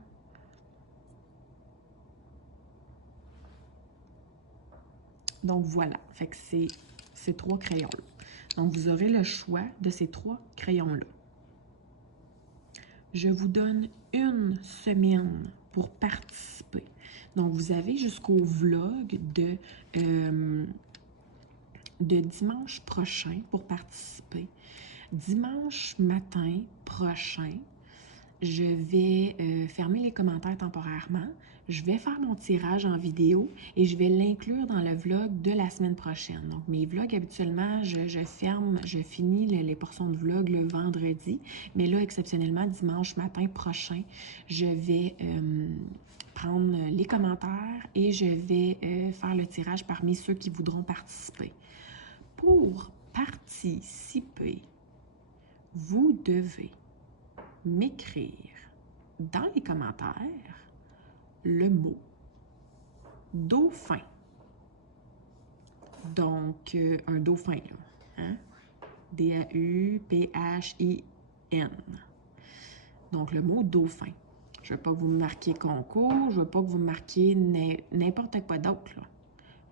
Donc, voilà. Fait que c'est ces 3 crayons-là. Donc, vous aurez le choix de ces 3 crayons-là. Je vous donne une semaine pour participer. Donc, vous avez jusqu'au vlog de dimanche prochain pour participer. Dimanche matin prochain, je vais fermer les commentaires temporairement. Je vais faire mon tirage en vidéo et je vais l'inclure dans le vlog de la semaine prochaine. Donc, mes vlogs, habituellement, je finis les portions de vlog le vendredi. Mais là, exceptionnellement, dimanche matin prochain, je vais prendre les commentaires et je vais faire le tirage parmi ceux qui voudront participer. Pour participer, vous devez m'écrire dans les commentaires le mot dauphin. Donc, un dauphin, là. Hein? D-A-U-P-H-I-N. Donc, le mot dauphin. Je veux pas que vous me marquiez concours, je veux pas que vous me marquiez n'importe quoi d'autre, là.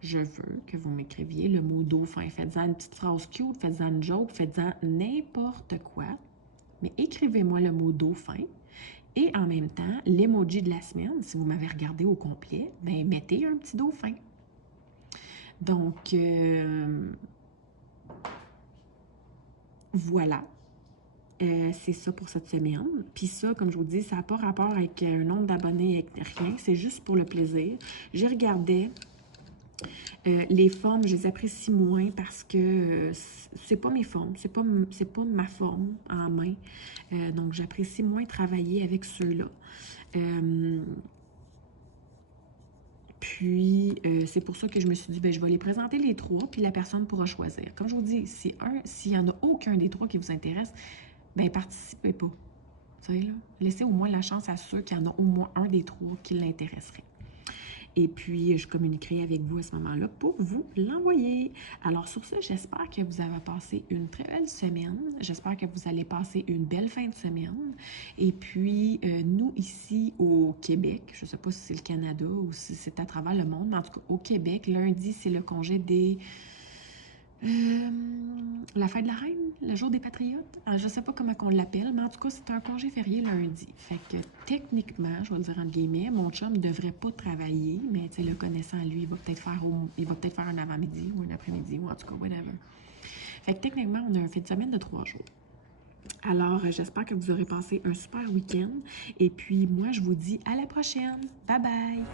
Je veux que vous m'écriviez le mot dauphin. Faites-en une petite phrase cute, faites-en une joke, faites-en n'importe quoi. Mais écrivez-moi le mot dauphin. Et en même temps, l'emoji de la semaine, si vous m'avez regardé au complet, ben mettez un petit dauphin. Donc, voilà. C'est ça pour cette semaine. Puis ça, comme je vous dis, ça n'a pas rapport avec un nombre d'abonnés, avec rien. C'est juste pour le plaisir. J'ai regardé les formes, je les apprécie moins parce que c'est pas mes formes, c'est pas ma forme en main. Donc, j'apprécie moins travailler avec ceux-là. Puis, c'est pour ça que je me suis dit, ben, je vais les présenter les trois, puis la personne pourra choisir. Comme je vous dis, s'il n'y en a aucun des trois qui vous intéresse, ben participez pas. Vous savez, là, laissez au moins la chance à ceux qui en ont au moins un des trois qui l'intéresserait. Et puis, je communiquerai avec vous à ce moment-là pour vous l'envoyer. Alors, sur ce, j'espère que vous avez passé une très belle semaine. J'espère que vous allez passer une belle fin de semaine. Et puis, nous, ici au Québec, je ne sais pas si c'est le Canada ou si c'est à travers le monde, mais en tout cas, au Québec, lundi, c'est le congé des... la fête de la reine, le jour des patriotes. Alors, je ne sais pas comment on l'appelle, mais en tout cas, c'est un congé férié lundi. Fait que techniquement, je vais le dire entre guillemets, mon chum ne devrait pas travailler, mais tu sais, le connaissant, lui, il va peut-être faire un avant-midi ou un après-midi, ou en tout cas, whatever. Fait que techniquement, on a un fin de semaine de 3 jours. Alors, j'espère que vous aurez passé un super week-end. Et puis, moi, je vous dis à la prochaine. Bye bye!